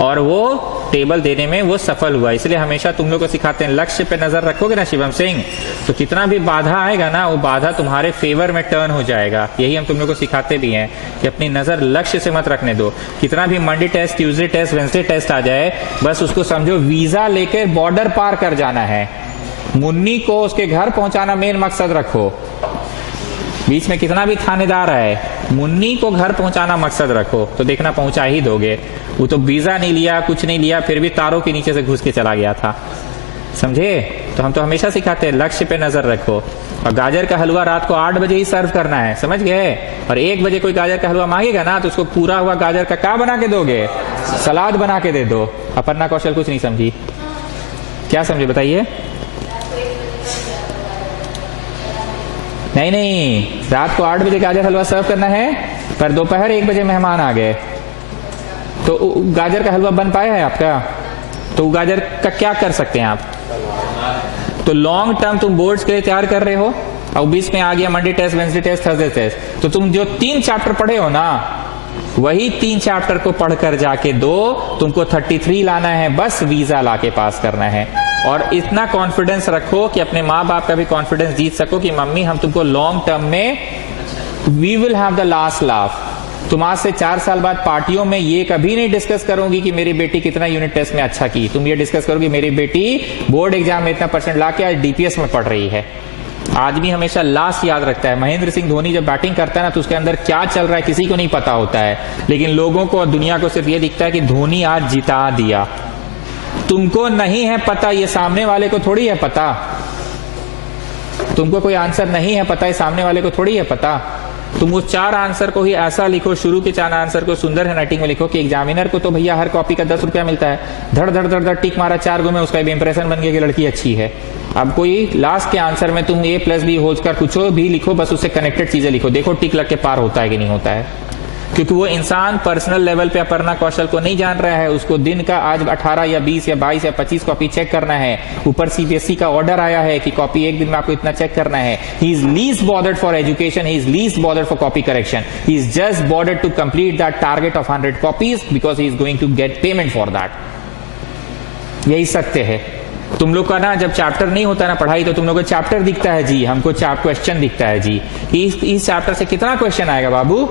और वो टेबल देने में वो सफल हुआ। इसलिए हमेशा तुम लोग को सिखाते हैं, लक्ष्य पे नजर रखोगे ना शिवम सिंह, तो कितना भी बाधा आएगा ना, वो बाधा तुम्हारे फेवर में टर्न हो जाएगा। यही हम तुम लोग को सिखाते भी हैं कि अपनी नजर लक्ष्य से मत रखने दो। कितना भी Monday test, Tuesday test, Wednesday test आ जाए, बस उसको समझो वीजा लेकर बॉर्डर पार कर जाना है, मुन्नी को उसके घर पहुंचाना मेन मकसद रखो। बीच में कितना भी थानेदार है, मुन्नी को घर पहुंचाना मकसद रखो, तो देखना पहुंचा ही दोगे। वो तो वीजा नहीं लिया, कुछ नहीं लिया, फिर भी तारों के नीचे से घुस के चला गया था, समझे। तो हम तो हमेशा सिखाते हैं लक्ष्य पे नजर रखो। और गाजर का हलवा रात को 8 बजे ही सर्व करना है, समझ गए। और 1 बजे कोई गाजर का हलवा मांगेगा ना, तो उसको पूरा हुआ गाजर का क्या बना के दोगे? सलाद बना के दे दो। अपर्णा कौशल कुछ नहीं समझी, क्या समझे बताइए? नहीं, रात को 8 बजे गाजर हलवा सर्व करना है, पर दोपहर 1 बजे मेहमान आ गए, तो गाजर का हलवा बन पाया है आपका? तो गाजर का क्या कर सकते हैं आप? तो लॉन्ग टर्म तुम बोर्ड्स के लिए तैयार कर रहे हो, और बीच में आ गया Monday test, Wednesday test, Thursday test, तो तुम जो 3 चैप्टर पढ़े हो ना, वही 3 चैप्टर को पढ़कर जाके दो, तुमको 33 लाना है, बस वीजा लाके पास करना है। और इतना कॉन्फिडेंस रखो कि अपने माँ बाप का भी कॉन्फिडेंस जीत सको कि मम्मी हम तुमको लॉन्ग टर्म में we will have the last laugh. तुम आज से 4 साल बाद पार्टियों में ये कभी नहीं डिस्कस करोगी कि मेरी बेटी कितना यूनिट टेस्ट में अच्छा की, तुम ये डिस्कस करोगी मेरी बेटी बोर्ड एग्जाम में इतना % ला के आज डीपीएस में पढ़ रही है। आदमी हमेशा लास्ट याद रखता है। महेंद्र सिंह धोनी जब बैटिंग करता है ना, तो उसके अंदर क्या चल रहा है किसी को नहीं पता होता है, लेकिन लोगों को और दुनिया को सिर्फ ये दिखता है कि धोनी आज जिता दिया। तुमको नहीं है पता, ये सामने वाले को थोड़ी है पता। तुमको कोई आंसर नहीं है पता, ये सामने वाले को थोड़ी है पता। तुम उस 4 आंसर को ही ऐसा लिखो, शुरू के 4 आंसर को सुंदर हैंडराइटिंग में लिखो कि एग्जामिनर को तो भैया हर कॉपी का 10 रुपया मिलता है, धड़ धड़ धड़ धड़ टिक मारा 4 गो में, उसका भी इंप्रेशन बन गया कि लड़की अच्छी है। अब कोई लास्ट के आंसर में तुम A+B होल स्क्वायर कुछ भी लिखो, बस उससे कनेक्टेड चीजें लिखो, देखो टिक लग के पार होता है कि नहीं होता है। क्योंकि वो इंसान पर्सनल लेवल पे अपर्णा कौशल को नहीं जान रहा है, उसको दिन का आज 18 या 20 या 22 या 25 कॉपी चेक करना है, ऊपर CBSE का ऑर्डर आया है कि कॉपी एक दिन में आपको इतना चेक करना है। He is least bothered for education, he is least bothered for copy correction, he is just bothered to complete that target of 100 copies because he is going to get payment for that. यही सत्य है। तुम लोग का ना जब chapter नहीं होता ना पढ़ाई, तो तुम लोग को चैप्टर दिखता है जी, हमको क्वेश्चन दिखता है जी। इस चैप्टर से कितना क्वेश्चन आएगा बाबू?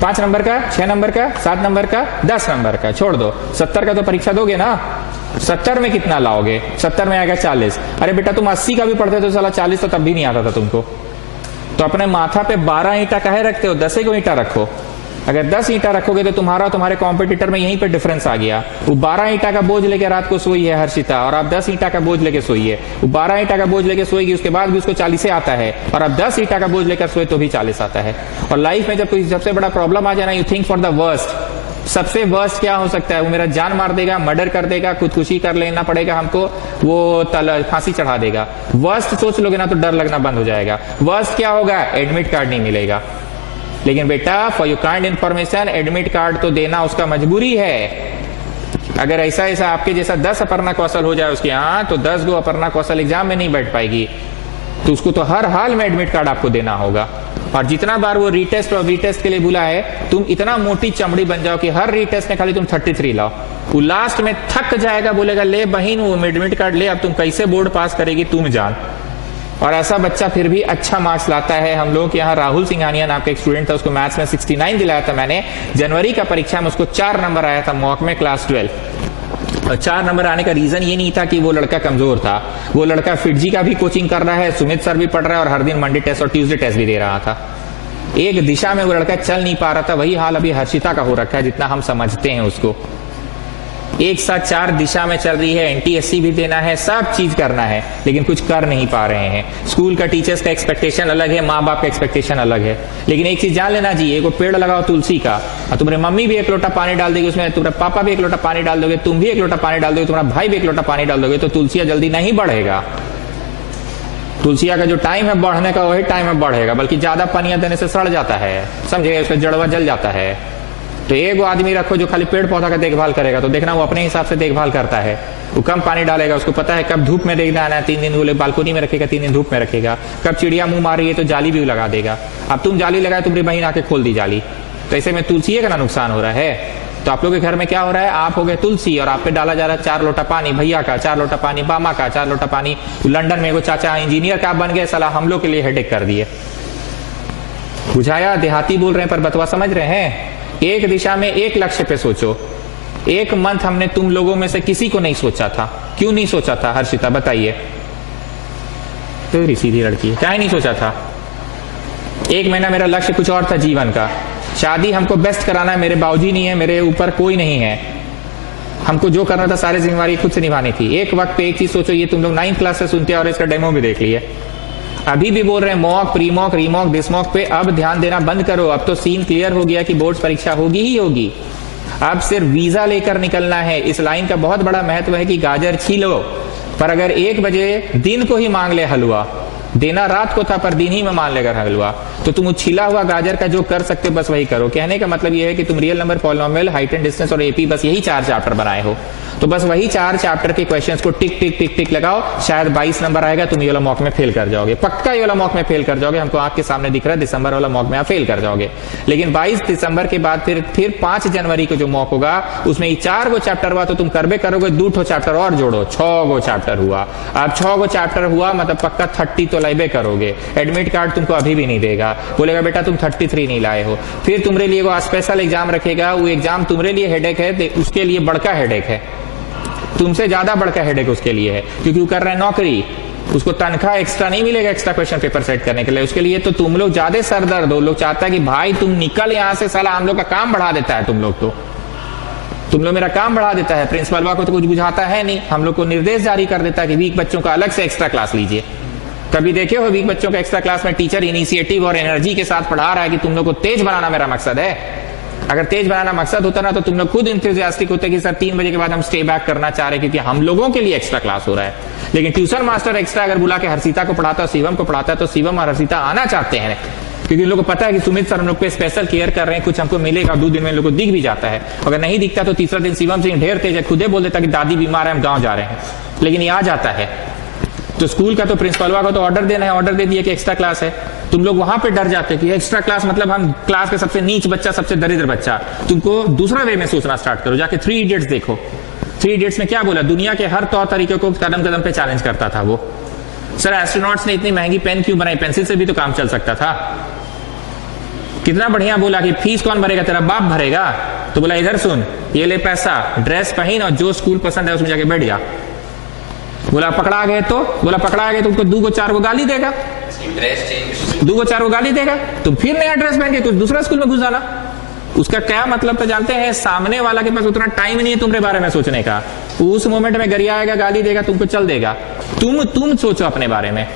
5 नंबर का, 6 नंबर का, 7 नंबर का, 10 नंबर का, छोड़ दो। 70 का तो परीक्षा दोगे ना? 70 में कितना लाओगे? 70 में आएगा 40। अरे बेटा तुम 80 का भी पढ़ते तो साला 40 तो तब भी नहीं आता था तुमको। तो अपने माथा पे 12 ईंटा काहे रखते हो? 10 को ईंटा रखो। अगर 10 ईंटा रखोगे तो तुम्हारे कॉम्पिटिटर में यहीं पे डिफरेंस आ गया। वो 12 ईंटा का बोझ लेके रात को सोई है हर्षिता, और आप 10 ईंटा का बोझ लेके सोइए। वो 12 ईंटा का बोझ लेके सोएगी, उसके बाद भी उसको 40 आता है, और अब 10 ईंटा का बोझ लेकर सोए तो भी 40 आता है। और लाइफ में जब कोई सबसे बड़ा प्रॉब्लम आ जाए ना, you think for the worst. सबसे वर्स्ट क्या हो सकता है? वो मेरा जान मार देगा, मर्डर कर देगा, खुदकुशी कर लेना पड़ेगा हमको, वो फांसी चढ़ा देगा। वर्स्ट सोच लोगे ना तो डर लगना बंद हो जाएगा। वर्स्ट क्या होगा? एडमिट कार्ड नहीं मिलेगा। लेकिन बेटा for your kind information, admit card तो देना उसका मजबूरी है। अगर ऐसा आपके जैसा 10 अपर्णा कौशल हो जाए उसके यहाँ, तो 10 गो अपर्णा कौशल एग्जाम में नहीं बैठ पाएगी, तो उसको तो हर हाल में एडमिट कार्ड आपको देना होगा। और जितना बार वो रीटेस्ट और रीटेस्ट के लिए बुला है, तुम इतना मोटी चमड़ी बन जाओ कि हर रीटेस्ट में खाली तुम 33 लाओ। वो लास्ट में थक जाएगा, बोलेगा ले बहन वो एडमिट कार्ड ले, अब तुम कैसे बोर्ड पास करेगी तुम जान। और ऐसा बच्चा फिर भी अच्छा मार्क्स लाता है। हम लोग के यहाँ राहुल सिंघानिया नाम का एक स्टूडेंट था, उसको मैथ्स में 69 दिलाया था मैंने। जनवरी का परीक्षा में उसको 4 नंबर आया था मॉक में, क्लास 12। और 4 नंबर आने का रीजन ये नहीं था कि वो लड़का कमजोर था, वो लड़का फिटजी का भी कोचिंग कर रहा है, सुमित सर भी पढ़ रहा है, और हर दिन मंडे टेस्ट और ट्यूसडे टेस्ट भी दे रहा था। एक दिशा में वो लड़का चल नहीं पा रहा था। वही हाल अभी हर्षिता का हो रखा है, जितना हम समझते हैं उसको। एक साथ 4 दिशा में चल रही है, NTSC भी देना है, सब चीज करना है, लेकिन कुछ कर नहीं पा रहे हैं। स्कूल का टीचर्स का एक्सपेक्टेशन अलग है, माँ बाप का एक्सपेक्टेशन अलग है। लेकिन एक चीज जान लेना जी, एक पेड़ लगाओ तुलसी का, और तुम्हारी मम्मी भी 1 लोटा पानी डाल देगी उसमें, तुम्हारे पापा भी 1 लोटा पानी डाल दोगे, तुम भी 1 लोटा पानी डाल दोगे, तुम्हारा भाई भी 1 लोटा पानी डाल दोगे, तो तुलसिया जल्दी नहीं बढ़ेगा। तुलसिया का जो टाइम है बढ़ने का, वही टाइम में बढ़ेगा, बल्कि ज्यादा पानियां देने से सड़ जाता है, समझे, उसका जड़वा जल जाता है। तो एक आदमी रखो जो खाली पेड़ पौधा का देखभाल करेगा, तो देखना वो अपने हिसाब से देखभाल करता है। वो कम पानी डालेगा, उसको पता है कब धूप में देखना आना है, 3 दिन बोले बालकोनी में रखेगा, 3 दिन धूप में रखेगा। कब चिड़िया मुंह मार रही है तो जाली भी लगा देगा। अब तुम जाली लगाए, तुम्हारी बहन आके खोल दी जाली, तो ऐसे में तुलसी का ना नुकसान हो रहा है। तो आप लोग के घर में क्या हो रहा है? आप हो गए तुलसी, और आप पे डाला जा रहा है 4 लोटा पानी, भैया का 4 लोटा पानी, मामा का 4 लोटा पानी। लंदन में वो चाचा इंजीनियर का बन गए, साला हम लोग के लिए हेडेक कर दिए। बुझाया? देहाती बोल रहे हैं पर बतवा समझ रहे हैं। एक दिशा में एक लक्ष्य पे सोचो। 1 मंथ हमने तुम लोगों में से किसी को नहीं सोचा था। क्यों नहीं सोचा था हर्षिता बताइए? तेरी सीधी लड़की है, क्या नहीं सोचा था? 1 महीना मेरा लक्ष्य कुछ और था जीवन का। शादी हमको बेस्ट कराना है, मेरे बाबूजी नहीं है, मेरे ऊपर कोई नहीं है, हमको जो करना था सारी जिम्मेवारी खुद से निभानी थी। एक वक्त पे एक चीज सोचो, ये तुम लोग 9th क्लास से सुनते हैं और इसका डेमो भी देख लिए। अभी भी बोल रहे हैं मॉक, प्री मॉक, रीमॉक, डिसमॉक पे अब ध्यान देना बंद करो। अब तो सीन क्लियर हो गया कि बोर्ड परीक्षा होगी ही होगी। अब सिर्फ वीजा लेकर निकलना है। इस लाइन का बहुत बड़ा महत्व है कि गाजर छीलो, पर अगर 1 बजे दिन को ही मांग ले हलवा, देना रात को था पर दिन ही में मान लेकर हलवा, तो तुम छिला हुआ गाजर का जो कर सकते हो बस वही करो। कहने का मतलब यह है कि तुम real number, polynomial, height and distance और एपी बस यही 4 चैप्टर बनाए हो, तो बस वही 4 चैप्टर के क्वेश्चंस को टिक टिक टिक टिक लगाओ। शायद 22 नंबर आएगा, तुम ये वाला मॉक में फेल कर जाओगे, पक्का ये वाला मॉक में फेल कर जाओगे। हमको आंख के सामने दिख रहा है, दिसंबर वाला मॉक में आप फेल कर जाओगे। लेकिन 22 दिसंबर के बाद फिर 5 जनवरी को जो मॉक होगा उसमें 4 गो चैप्टर हुआ, तो तुम करबे करोगे 2 चैप्टर और जोड़ो, 6 गो चैप्टर हुआ। अब 6 गो चैप्टर हुआ मतलब पक्का 30 तो लाइबे करोगे। एडमिट कार्ड तुमको अभी भी नहीं देगा, बोलेगा बेटा तुम 33 नहीं लाए हो। फिर तुम्हारे लिए वो स्पेशल एग्जाम रखेगा, वो एग्जाम तुम्हारे लिए हेडेक है, उसके लिए बड़का हेडेक है, तुमसे ज्यादा बड़का हेडेक उसके लिए है, क्योंकि वो कर रहा है नौकरी, उसको तनख्वाह एक्स्ट्रा नहीं मिलेगा एक्स्ट्रा क्वेश्चन पेपर सेट करने के लिए। उसके लिए तो तुम लोग ज्यादा सरदर्द हो। लोग चाहता है कि भाई तुम निकल यहां से, साला हम लोग का काम बढ़ा देता है, तुम लोग मेरा काम बढ़ा देता है। प्रिंसिपल को तो कुछ बुझाता है नहीं, हम लोग को निर्देश जारी कर देता है कि वीक बच्चों का अलग से एक्स्ट्रा क्लास लीजिए। कभी देखे हो वीक बच्चों का एक्स्ट्रा क्लास में टीचर इनिशिएटिव और एनर्जी के साथ पढ़ा रहा है कि तुम लोग को तेज बनाना मेरा मकसद है? अगर तेज बनाना मकसद होता ना तो तुम लोग खुद इंथुसियास्टिक होते कि सर 3 बजे के बाद हम स्टे बैक करना चाह रहे हैं क्योंकि हम लोगों के लिए एक्स्ट्रा क्लास हो रहा है। लेकिन ट्यूशन मास्टर एक्स्ट्रा अगर बुला के हर्षिता को पढ़ाता है, शिवम को पढ़ाता है, तो शिवम और हर्षिता आना चाहते हैं क्योंकि लोगों को पता है कि सुमित सर हम लोग पे स्पेशल केयर कर रहे हैं, कुछ हमको मिलेगा। 2 दिन में लोगों को दिख भी जाता है। अगर नहीं दिखता तो तीसरा दिन शिवम सिंह ढेर तेज है, खुदे बोल देता कि दादी बीमार है, हम गाँव जा रहे हैं, लेकिन ये आ जाता है। तो स्कूल का तो प्रिंसिपलवा को तो ऑर्डर देना है, ऑर्डर दे दिया कि एक्स्ट्रा क्लास है। तुम लोग वहां पे डर जाते कि एक्स्ट्रा क्लास मतलब हम क्लास के सबसे नीच बच्चा, सबसे दरिद्र बच्चा। तुमको दूसरा वे में सोचना स्टार्ट करो, जाके 3 इडियट्स देखो। 3 इडियट्स में क्या बोला? दुनिया के हर तौर तरीके को कदम कदम पे चैलेंज करता था वो। सर एस्ट्रोनॉट्स ने इतनी महंगी पेन क्यों बनाई? पेंसिल से भी तो काम चल सकता था। कितना बढ़िया बोला कि फीस कौन भरेगा? तेरा बाप भरेगा। तो बोला इधर सुन, ये ले पैसा, ड्रेस पहन और जो स्कूल पसंद है उसमें जाके बैठ गया। बोला पकड़ा गए तो? बोला पकड़ा गए तो तुमको 2-4 को गाली देगा, ड्रेस चेंज 2-4 को गाली देगा, तुम फिर नया ड्रेस पहन के कुछ दूसरा स्कूल में घुस जाना। उसका क्या मतलब तो जानते हैं? सामने वाला के पास उतना टाइम नहीं है तुम्हारे बारे में सोचने का। उस मोमेंट में गरियाएगा, गाली देगा, तुमको चल देगा। तुम सोचो अपने बारे में।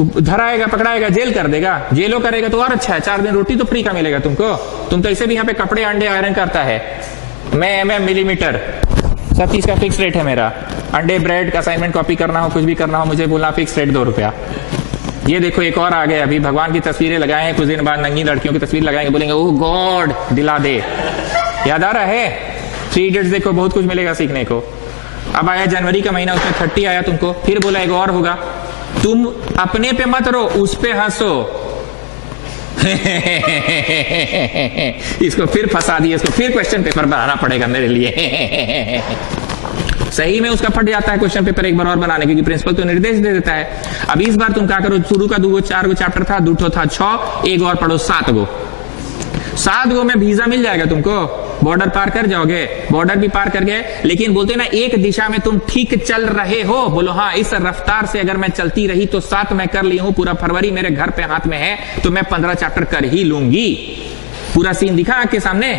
धराएगा, पकड़ाएगा, जेल कर देगा। जेलो करेगा तो और अच्छा है, 4 दिन रोटी तो फ्री का मिलेगा तुमको। तुम तो ऐसे भी यहाँ पे कपड़े अंडे आयरन करता है। मैं mm मिलीमीटर सब चीज का फिक्स रेट है मेरा। अंडे, ब्रेड, असाइनमेंट कॉपी करना हो, कुछ भी करना हो, मुझे बोलना फिक्स रेट 2 रुपया। ये देखो एक और आ गए, अभी भगवान की तस्वीरें लगाए हैं, कुछ दिन बाद नंगी लड़कियों की तस्वीर लगाएंगे, बोलेंगे ओह गॉड दिला दे। याद आ रहा है? 3 इडियट्स देखो, बहुत कुछ मिलेगा सीखने को। अब आया जनवरी का महीना, उसमें 30 आया तुमको, फिर बोला एक और होगा। तुम अपने पे मत रो, उस पे हंसो। इसको फिर फंसा दिया, इसको फिर क्वेश्चन पेपर बनाना पड़ेगा मेरे लिए। सही में उसका फट जाता है क्वेश्चन पेपर एक बार और बनाने, क्योंकि प्रिंसिपल तो निर्देश दे देता है। अब इस बार तुम क्या करो, शुरू का 2-4 गो चैप्टर था, 2 था 6, एक और पढ़ो 7 गो। 7 गो में वीजा मिल जाएगा तुमको, बॉर्डर पार कर जाओगे। बॉर्डर भी पार कर गए, लेकिन बोलते ना एक दिशा में तुम ठीक चल रहे हो। बोलो हाँ, इस रफ्तार से अगर मैं चलती रही तो 7 मैं कर ली हूं, पूरा फरवरी मेरे घर पे हाथ में है, तो मैं 15 चैप्टर कर ही लूंगी। पूरा सीन दिखा आपके सामने।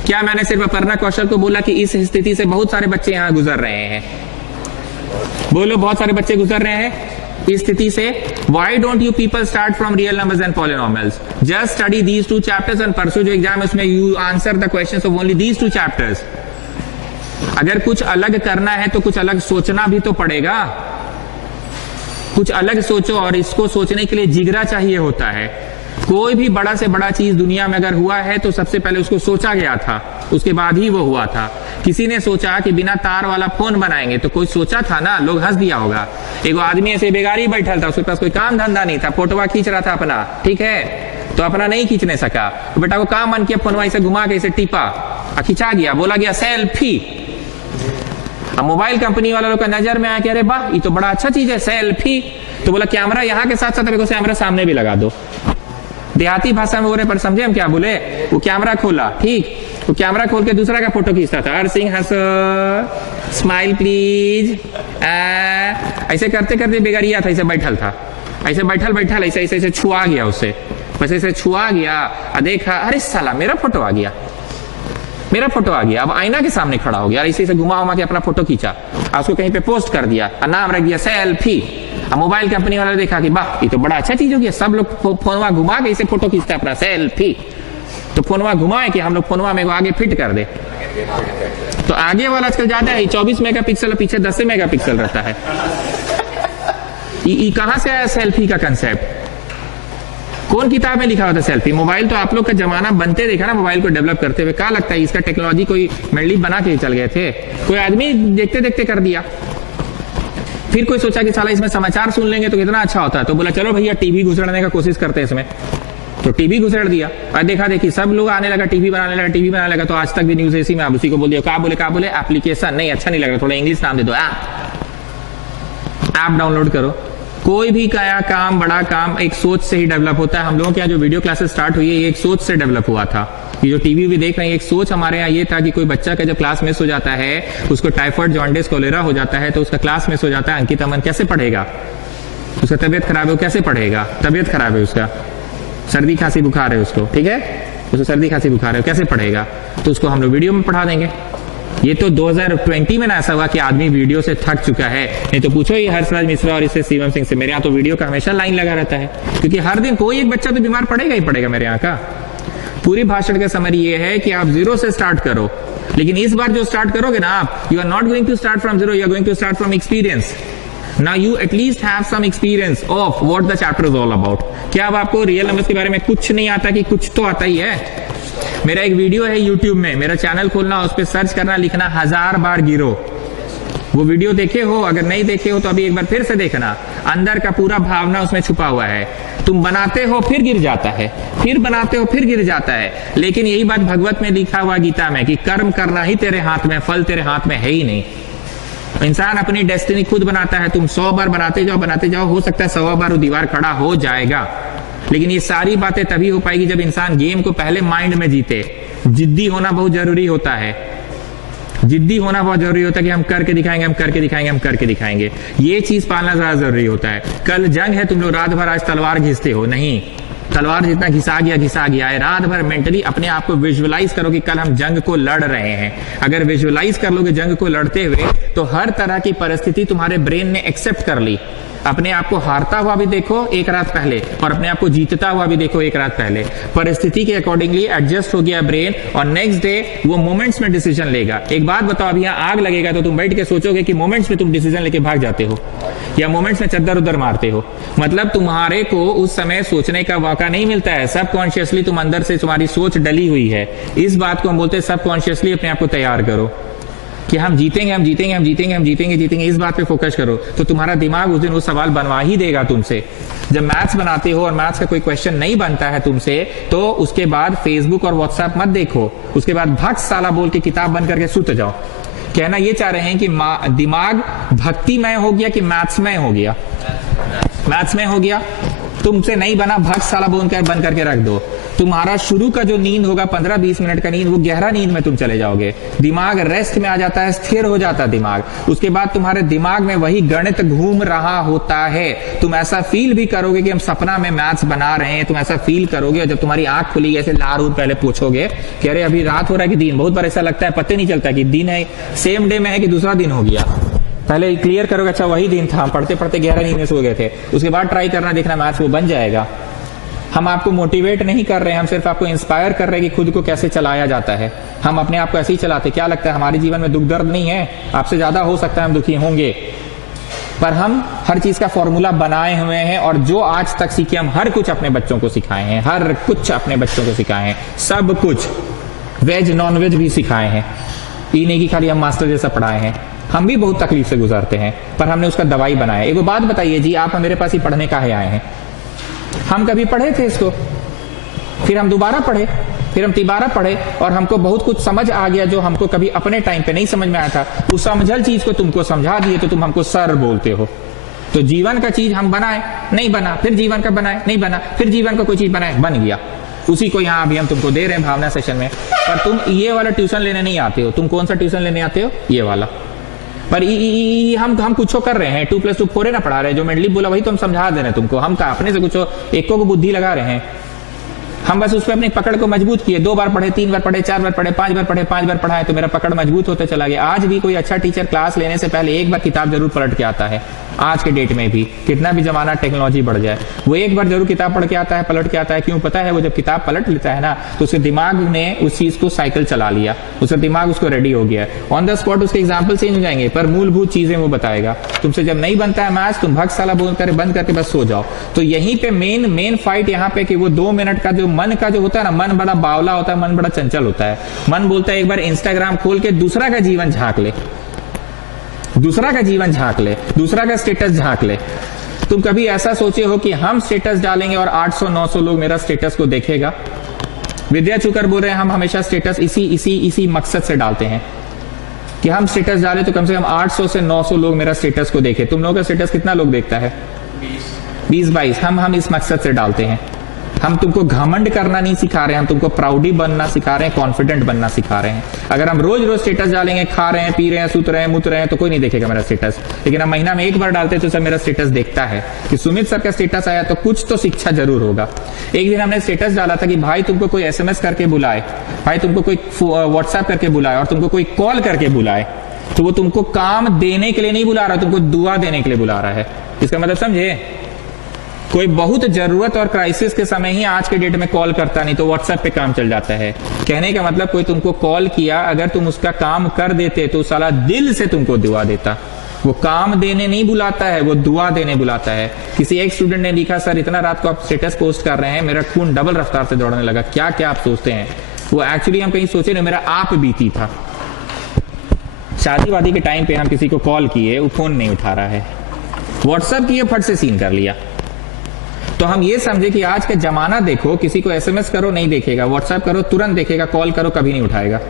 क्या मैंने सिर्फ अपर्णा कौशल को बोला कि इस स्थिति से बहुत सारे बच्चे यहां गुजर रहे हैं? बोलो बहुत सारे बच्चे गुजर रहे हैं इस स्थिति से। Why don't you people start from real numbers and polynomials? Just study these 2 chapters and परसों जो एग्जाम है उसमें you answer the questions of only these 2 chapters. अगर कुछ अलग करना है तो कुछ अलग सोचना भी तो पड़ेगा। कुछ अलग सोचो, और इसको सोचने के लिए जिगरा चाहिए होता है। कोई भी बड़ा से बड़ा चीज दुनिया में अगर हुआ है तो सबसे पहले उसको सोचा गया था, उसके बाद ही वो हुआ था। किसी ने सोचा कि बिना तार वाला फोन बनाएंगे, तो कोई सोचा था ना, लोग हंस दिया होगा। एक आदमी ऐसे बेगारी बैठा था, उसके पास कोई काम धंधा नहीं था, फोटोवा खींच रहा था अपना, ठीक है, तो अपना नहीं खींचने सका, तो बेटा को काम मन किया, फोनवा इसे घुमा के इसे टीपा, खिंचा गया, बोला गया सेल्फी। अब मोबाइल कंपनी वाला लोग का नजर में आया कि अरे वाह ये तो बड़ा अच्छा चीज है सेल्फी, तो बोला कैमरा यहाँ के साथ साथ कैमरा सामने भी लगा दो। देहाती भाषा में बोले पर समझे हम क्या बोले। वो कैमरा खोला, ठीक, वो कैमरा खोल के दूसरा का फोटो खींचता था। सिंह हंसो, स्माइल प्लीज, ऐसे करते करते बेगारिया था, ऐसे बैठल था, ऐसे बैठल ऐसे ऐसे ऐसे छुआ गया उससे, बस ऐसे छुआ गया, देखा अरे साला मेरा फोटो आ गया, मेरा फोटो आ गया। अब आईना के सामने खड़ा हो गया, ऐसे ऐसे घुमा के अपना फोटो खींचा, उसको कहीं पे पोस्ट कर दिया, नाम रख दिया सेल्फी। अब मोबाइल कंपनी वाले देखा कि वाह ये तो बड़ा अच्छा चीज हो गया, सब लोग फोनवा घुमा के इसे फोटो खींचता है अपना सेल्फी, तो फोनवा घुमाए कि हम लोग फोनवा में आगे फिट कर दे। तो आगे वाला आजकल ज्यादा है, 24 मेगापिक्सल, पीछे 10 मेगापिक्सल रहता है। ये कहां से आया सेल्फी का कंसेप्ट? कौन किताब में लिखा हुआ था सेल्फी? मोबाइल तो आप लोग का जमाना बनते देखा ना, मोबाइल को डेवलप करते हुए। क्या लगता है इसका टेक्नोलॉजी कोई मेडली बना के चल गए थे? कोई आदमी देखते देखते कर दिया। फिर कोई सोचा कि साला इसमें समाचार सुन लेंगे तो कितना अच्छा होता है, तो बोला चलो भैया टीवी घुसड़ने का कोशिश करते हैं इसमें, तो टीवी घुसड़ दिया। और देखा देखी सब लोग आने लगा, टीवी बनाने लगा, तो आज तक भी न्यूज ऐसी में आप उसी को बोल दिया। क्या बोले एप्लीकेशन नहीं, अच्छा नहीं लग रहा, थोड़ा इंग्लिश नाम दे दो, ऐप डाउनलोड करो। कोई भी नया काम, बड़ा काम एक सोच से ही डेवलप होता है। हम लोगों के यहाँ जो वीडियो क्लासेस स्टार्ट हुई है, ये एक सोच से डेवलप हुआ था। ये जो टीवी भी देख रहे हैं, एक सोच हमारे यहाँ ये था कि कोई बच्चा का जब क्लास मिस हो जाता है, उसको टाइफाइड, जॉन्डिस, कोलेरा हो जाता है, तो उसका क्लास मिस हो जाता है, अंकित अमन कैसे पढ़ेगा? उसका तबियत खराब है, वो कैसे पढ़ेगा? तबियत खराब है उसका, सर्दी खांसी बुखार है उसको, ठीक है, उसको सर्दी खांसी बुखार है, कैसे पढ़ेगा? तो उसको हम लोग वीडियो में पढ़ा देंगे। ये तो 2020 में ना ऐसा हुआ कि आदमी वीडियो से थक चुका है, नहीं तो पूछो ये हर्षराज मिश्रा और इससे शिवम सिंह से। मेरे यहाँ तो वीडियो का हमेशा लाइन लगा रहता है, क्योंकि हर दिन कोई एक बच्चा तो बीमार पड़ेगा ही पड़ेगा मेरे यहाँ का। पूरी भाषण का समरी ये है कि आप जीरो से स्टार्ट करो, लेकिन इस बार जो स्टार्ट करोगे ना आप, you are not going to start from zero, you are going to start from experience. Now you at least have some experience of what the chapter is all about. क्या अब आपको रियल नंबर्स के बारे में कुछ नहीं आता कि कुछ तो आता ही है? मेरा एक वीडियो है YouTube में, मेरा चैनल खोलना, उस पर सर्च करना, लिखना 1000 बार गिरो। वो वीडियो देखे हो, अगर नहीं देखे हो तो अभी एक बार फिर से देखना। अंदर का पूरा भावना उसमें छुपा हुआ है। तुम बनाते हो फिर गिर जाता है, फिर बनाते हो फिर गिर जाता है, लेकिन यही बात भगवत में लिखा हुआ गीता में कि कर्म करना ही तेरे हाथ में, फल तेरे हाथ में है ही नहीं। इंसान अपनी डेस्टिनी खुद बनाता है। तुम 100 बार बनाते जाओ, हो सकता है 100 बार वो दीवार खड़ा हो जाएगा, लेकिन ये सारी बातें तभी हो पाएगी जब इंसान गेम को पहले माइंड में जीते। जिद्दी होना बहुत जरूरी होता है, जिद्दी होना बहुत जरूरी होता है कि हम करके दिखाएंगे, हम करके दिखाएंगे, हम करके दिखाएंगे। ये चीज पालना ज्यादा जरूरी होता है। कल जंग है, तुम लोग रात भर आज तलवार घिसते हो, नहीं, तलवार जितना घिसा गया है। रात भर मेंटली अपने आप को विजुअलाइज करो कि कल हम जंग को लड़ रहे हैं। अगर विजुअलाइज कर लोगे जंग को लड़ते हुए, तो हर तरह की परिस्थिति तुम्हारे ब्रेन ने एक्सेप्ट कर ली। अपने आप को हारता हुआ भी देखो एक रात पहले, और अपने आप को जीतता हुआ भी देखो एक रात पहले। परिस्थिति के अकॉर्डिंगली एडजस्ट हो गया ब्रेन, और नेक्स्ट डे वो मोमेंट्स में डिसीजन लेगा। एक बात बताओ, अभी यहाँ आग लगेगा तो तुम बैठ के सोचोगे कि मोमेंट्स में तुम डिसीजन लेके भाग जाते हो, या मोमेंट्स में चद्दर उधर मारते हो? मतलब तुम्हारे को उस समय सोचने का मौका नहीं मिलता है। सबकॉन्शियसली तुम अंदर से, तुम्हारी सोच डली हुई है। इस बात को हम बोलते हैं सबकॉन्शियसली अपने आप को तैयार करो कि हम जीतेंगे, हम जीतेंगे, हम जीतेंगे, हम जीतेंगे, जीतेंगे। इस बात पे फोकस करो तो तुम्हारा दिमाग उस दिन वो सवाल बनवा ही देगा तुमसे। जब मैथ्स बनाते हो और मैथ्स का कोई क्वेश्चन नहीं बनता है तुमसे, तो उसके बाद फेसबुक और व्हाट्सएप मत देखो, उसके बाद भक्स साला बोल के किताब बंद करके सुत जाओ। कहना ये चाह रहे हैं कि दिमाग भक्तिमय हो गया कि मैथ्समय हो गया? मैथ्समय हो गया। तुमसे नहीं बना, भक्स साला बोल कर बंद करके रख दो। तुम्हारा शुरू का जो नींद होगा 15-20 मिनट का नींद, वो गहरा नींद में तुम चले जाओगे। दिमाग रेस्ट में आ जाता है, स्थिर हो जाता है दिमाग। उसके बाद तुम्हारे दिमाग में वही गणित घूम रहा होता है। तुम ऐसा फील भी करोगे कि हम सपना में मैथ्स बना रहे हैं, तुम ऐसा फील करोगे। और जब तुम्हारी आंख खुली, ऐसे लार पहले पूछोगे कि अरे अभी रात हो रहा है कि दिन। बहुत बार ऐसा लगता है, पता नहीं चलता कि दिन है, सेम डे में है कि दूसरा दिन हो गया। पहले क्लियर करोगे, अच्छा वही दिन था, पढ़ते पढ़ते गहरा नींद में सो गए थे। उसके बाद ट्राई करना, देखना मैथ्स वो बन जाएगा। हम आपको मोटिवेट नहीं कर रहे हैं, हम सिर्फ आपको इंस्पायर कर रहे हैं कि खुद को कैसे चलाया जाता है। हम अपने आप को ऐसे ही चलाते। क्या लगता है हमारे जीवन में दुख दर्द नहीं है? आपसे ज्यादा हो सकता है हम दुखी होंगे, पर हम हर चीज का फॉर्मूला बनाए हुए हैं। और जो आज तक सीखे, हम हर कुछ अपने बच्चों को सिखाए हैं, हर कुछ अपने बच्चों को सिखाए हैं, सब कुछ, वेज नॉन वेज भी सिखाए हैं। ये नहीं कि खाली हम मास्टर जैसा पढ़ाए हैं। हम भी बहुत तकलीफ से गुजरते हैं, पर हमने उसका दवाई बनाया। एक बात बताइए जी, आप मेरे पास ही पढ़ने काहे आए हैं? हम कभी पढ़े थे इसको, फिर हम दोबारा पढ़े, फिर हम तिबारा पढ़े, और हमको बहुत कुछ समझ आ गया जो हमको कभी अपने टाइम पे नहीं समझ में आया था। उस समझल चीज को तुमको समझा दिए तो तुम हमको सर बोलते हो। तो जीवन का चीज हम बनाए, नहीं बना, फिर जीवन का बनाए, नहीं बना, फिर जीवन का कोई चीज बनाए, बन गया। उसी को यहाँ अभी हम तुमको दे रहे हैं भावना सेशन में। पर तुम ये वाला ट्यूशन लेने नहीं आते हो। तुम कौन सा ट्यूशन लेने आते हो? ये वाला। पर हम कुछ कर रहे हैं, 2+2 4 ना पढ़ा रहे हैं। जो मेंडली बोला वही तो हम समझा दे रहे हैं तुमको। हम अपने से कुछ एक को बुद्धि लगा रहे हैं। हम बस उस पर अपनी पकड़ को मजबूत किए। 2 बार पढ़े, 3 बार पढ़े, 4 बार पढ़े, 5 बार पढ़े, 5 बार पढ़ाए, तो मेरा पकड़ मजबूत होता चला गया। आज भी कोई अच्छा टीचर क्लास लेने से पहले एक बार किताब जरूर पलट के आता है। आज के डेट में भी कितना भी जमाना टेक्नोलॉजी बढ़ जाए, वो एक बार जरूर किताब पढ़ के आता है, पलट के आता है। क्यों पता है? वो जब किताब पलट लेता है ना, तो उसके दिमाग ने उस चीज को साइकिल चला लिया, उसका दिमाग उसको रेडी हो गया। ऑन द स्पॉट उसके एग्जाम्पल चेंज हो जाएंगे, पर मूलभूत चीजें वो बताएगा। तुमसे जब नहीं बनता है मैथ्स, तुम भक्त साला बोल कर बंद करके बस सो जाओ। तो यहीं पे मेन फाइट यहाँ पे कि वो 2 मिनट का जो मन का जो होता है ना, मन बड़ा बावला होता है, मन बड़ा चंचल होता है। मन बोलता है एक बार इंस्टाग्राम खोल के दूसरा का जीवन झांक ले, दूसरा का जीवन झांक ले, दूसरा का स्टेटस झांक ले। तुम कभी ऐसा सोचे हो कि हम स्टेटस डालेंगे और 800-900 लोग मेरा स्टेटस को देखेगा? विद्या चुकर बोल रहे हैं हम हमेशा स्टेटस इसी मकसद से डालते हैं कि हम स्टेटस डालें तो कम से कम 800 से 900 लोग मेरा स्टेटस को देखे। तुम लोगों का स्टेटस कितना लोग देखता है? 20-22। हम इस मकसद से डालते हैं। हम तुमको घमंड करना नहीं सिखा रहे हैं, हम तुमको प्राउडी बनना सिखा रहे हैं, कॉन्फिडेंट बनना सिखा रहे हैं। अगर हम रोज रोज स्टेटस डालेंगे, खा रहे हैं, पी रहे हैं, सुत रहे हैं, मुत रहे हैं, तो कोई नहीं देखेगा मेरा स्टेटस। लेकिन हम महीना में एक बार डालते तो सब मेरा स्टेटस देखता है कि सुमित सर का स्टेटस आया, तो कुछ तो शिक्षा जरूर होगा। एक दिन हमने स्टेटस डाला था कि भाई तुमको कोई SMS करके बुलाए, भाई तुमको कोई व्हाट्सएप करके बुलाए और तुमको कोई कॉल करके बुलाए, तो वो तुमको काम देने के लिए नहीं बुला रहा, तुमको दुआ देने के लिए बुला रहा है। इसका मतलब समझे? कोई बहुत जरूरत और क्राइसिस के समय ही आज के डेट में कॉल करता, नहीं तो व्हाट्सएप पे काम चल जाता है। कहने का मतलब कोई तुमको कॉल किया, अगर तुम उसका काम कर देते तो साला दिल से तुमको दुआ देता। वो काम देने नहीं बुलाता है, वो दुआ देने बुलाता है। किसी एक स्टूडेंट ने लिखा, सर इतना रात को आप स्टेटस पोस्ट कर रहे हैं, मेरा खून डबल रफ्तार से दौड़ने लगा। क्या क्या आप सोचते हैं? वो एक्चुअली हम कहीं सोचे नहीं, मेरा आप बीती था। शादी वादी के टाइम पे हम किसी को कॉल किए, वो फोन नहीं उठा रहा है, व्हाट्सएप किए, फट से सीन कर लिया। तो हम ये समझे कि आज का जमाना देखो, किसी को SMS करो नहीं देखेगा, व्हाट्सएप करो तुरंत देखेगा, कॉल करो कभी नहीं उठाएगा।